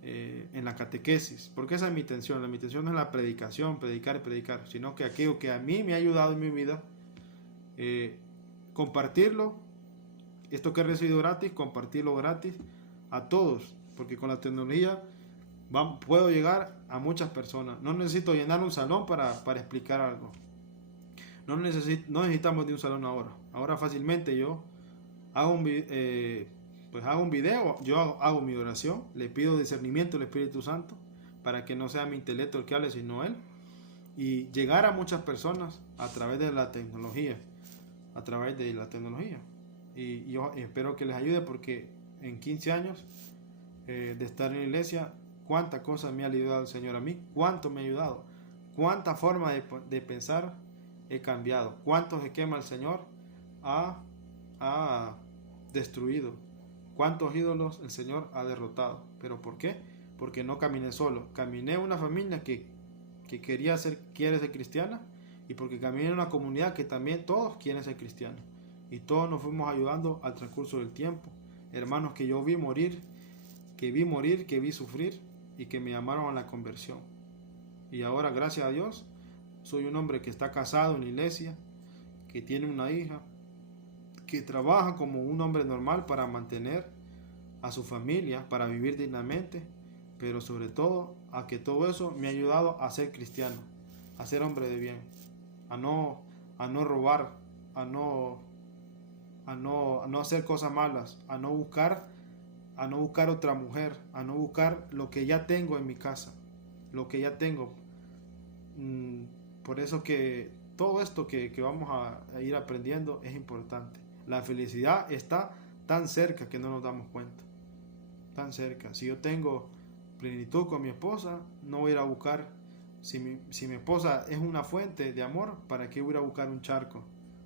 en la catequesis, porque esa es mi intención. Mi intención no es la predicación, predicar y predicar, sino que aquello que a mí me ha ayudado en mi vida, compartirlo, esto que he recibido gratis, compartirlo gratis a todos, porque con la tecnología puedo llegar a muchas personas. No necesito llenar un salón para explicar algo. No necesitamos de un salón ahora. Ahora fácilmente yo hago un video, yo hago mi oración, le pido discernimiento al Espíritu Santo para que no sea mi intelecto el que hable, sino Él, y llegar a muchas personas a través de la tecnología, y yo espero que les ayude, porque en 15 años de estar en la iglesia, cuántas cosas me ha ayudado el Señor a mí, cuánto me ha ayudado, cuánta forma de pensar he cambiado, cuántos esquemas el Señor ha destruido, cuántos ídolos el Señor ha derrotado. ¿Pero por qué? Porque no caminé solo, caminé en una familia que quiere ser cristiana, y porque caminé en una comunidad que también todos quieren ser cristianos, y todos nos fuimos ayudando al transcurso del tiempo. Hermanos que yo vi morir, que vi sufrir, y que me llamaron a la conversión. Y ahora, gracias a Dios, soy un hombre que está casado en la iglesia, que tiene una hija, que trabaja como un hombre normal para mantener a su familia, para vivir dignamente, pero sobre todo a que todo eso me ha ayudado a ser cristiano, a ser hombre de bien, a no robar, a no hacer cosas malas, a no buscar otra mujer, a no buscar lo que ya tengo en mi casa, lo que ya tengo. Por eso que todo esto que vamos a ir aprendiendo es importante. La felicidad está tan cerca que no nos damos cuenta. Tan cerca. Si yo tengo plenitud con mi esposa, no voy a ir a buscar. Si mi esposa es una fuente de amor, ¿para qué voy a buscar un charco?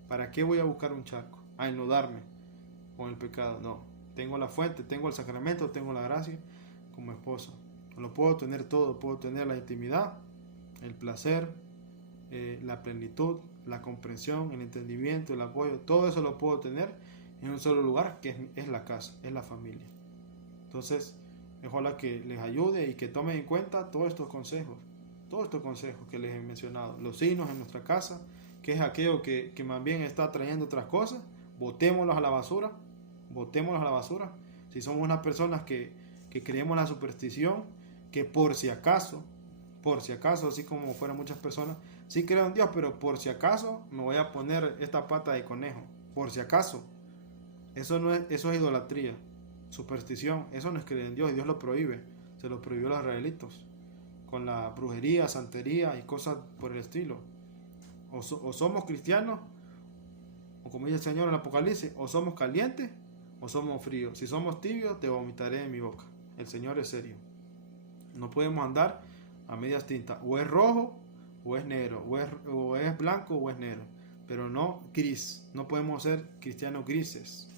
¿Para qué voy a buscar un charco? A enlodarme con el pecado. No. Tengo la fuente, tengo el sacramento, tengo la gracia como esposa. Lo puedo tener todo. Puedo tener la intimidad, el placer, la plenitud, la comprensión, el entendimiento, el apoyo. Todo eso lo puedo tener en un solo lugar, que es la casa, es la familia. Entonces, ojalá que les ayude y que tomen en cuenta todos estos consejos que les he mencionado. Los signos en nuestra casa, que es aquello que más bien está trayendo otras cosas, botémoslos a la basura. Si somos unas personas que creemos en la superstición, que por si acaso, así como fueran muchas personas, sí creo en Dios, pero por si acaso me voy a poner esta pata de conejo, por si acaso. Eso es idolatría, superstición. Eso no es creer en Dios, y Dios lo prohíbe. Se lo prohibió a los israelitos con la brujería, santería y cosas por el estilo. O somos cristianos, o como dice el Señor en el Apocalipsis, o somos calientes o somos fríos. Si somos tibios, te vomitaré en mi boca. El Señor es serio. No podemos andar a medias tintas. O es rojo o es negro, o es blanco o es negro, pero no gris. No podemos ser cristianos grises.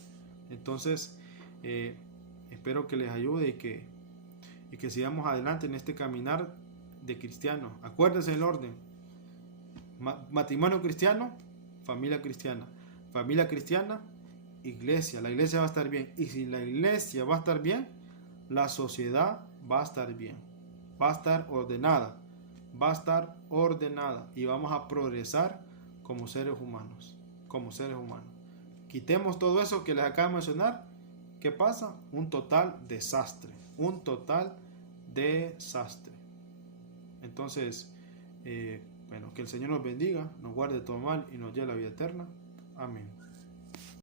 Entonces, espero que les ayude y que sigamos adelante en este caminar de cristianos. Acuérdense el orden: matrimonio cristiano, familia cristiana, iglesia. La iglesia va a estar bien, y si la iglesia va a estar bien, la sociedad va a estar bien, va a estar ordenada, y vamos a progresar como seres humanos. Quitemos todo eso que les acabo de mencionar. ¿Qué pasa? Un total desastre. Entonces, que el Señor nos bendiga, nos guarde de todo mal y nos lleve a la vida eterna. Amén.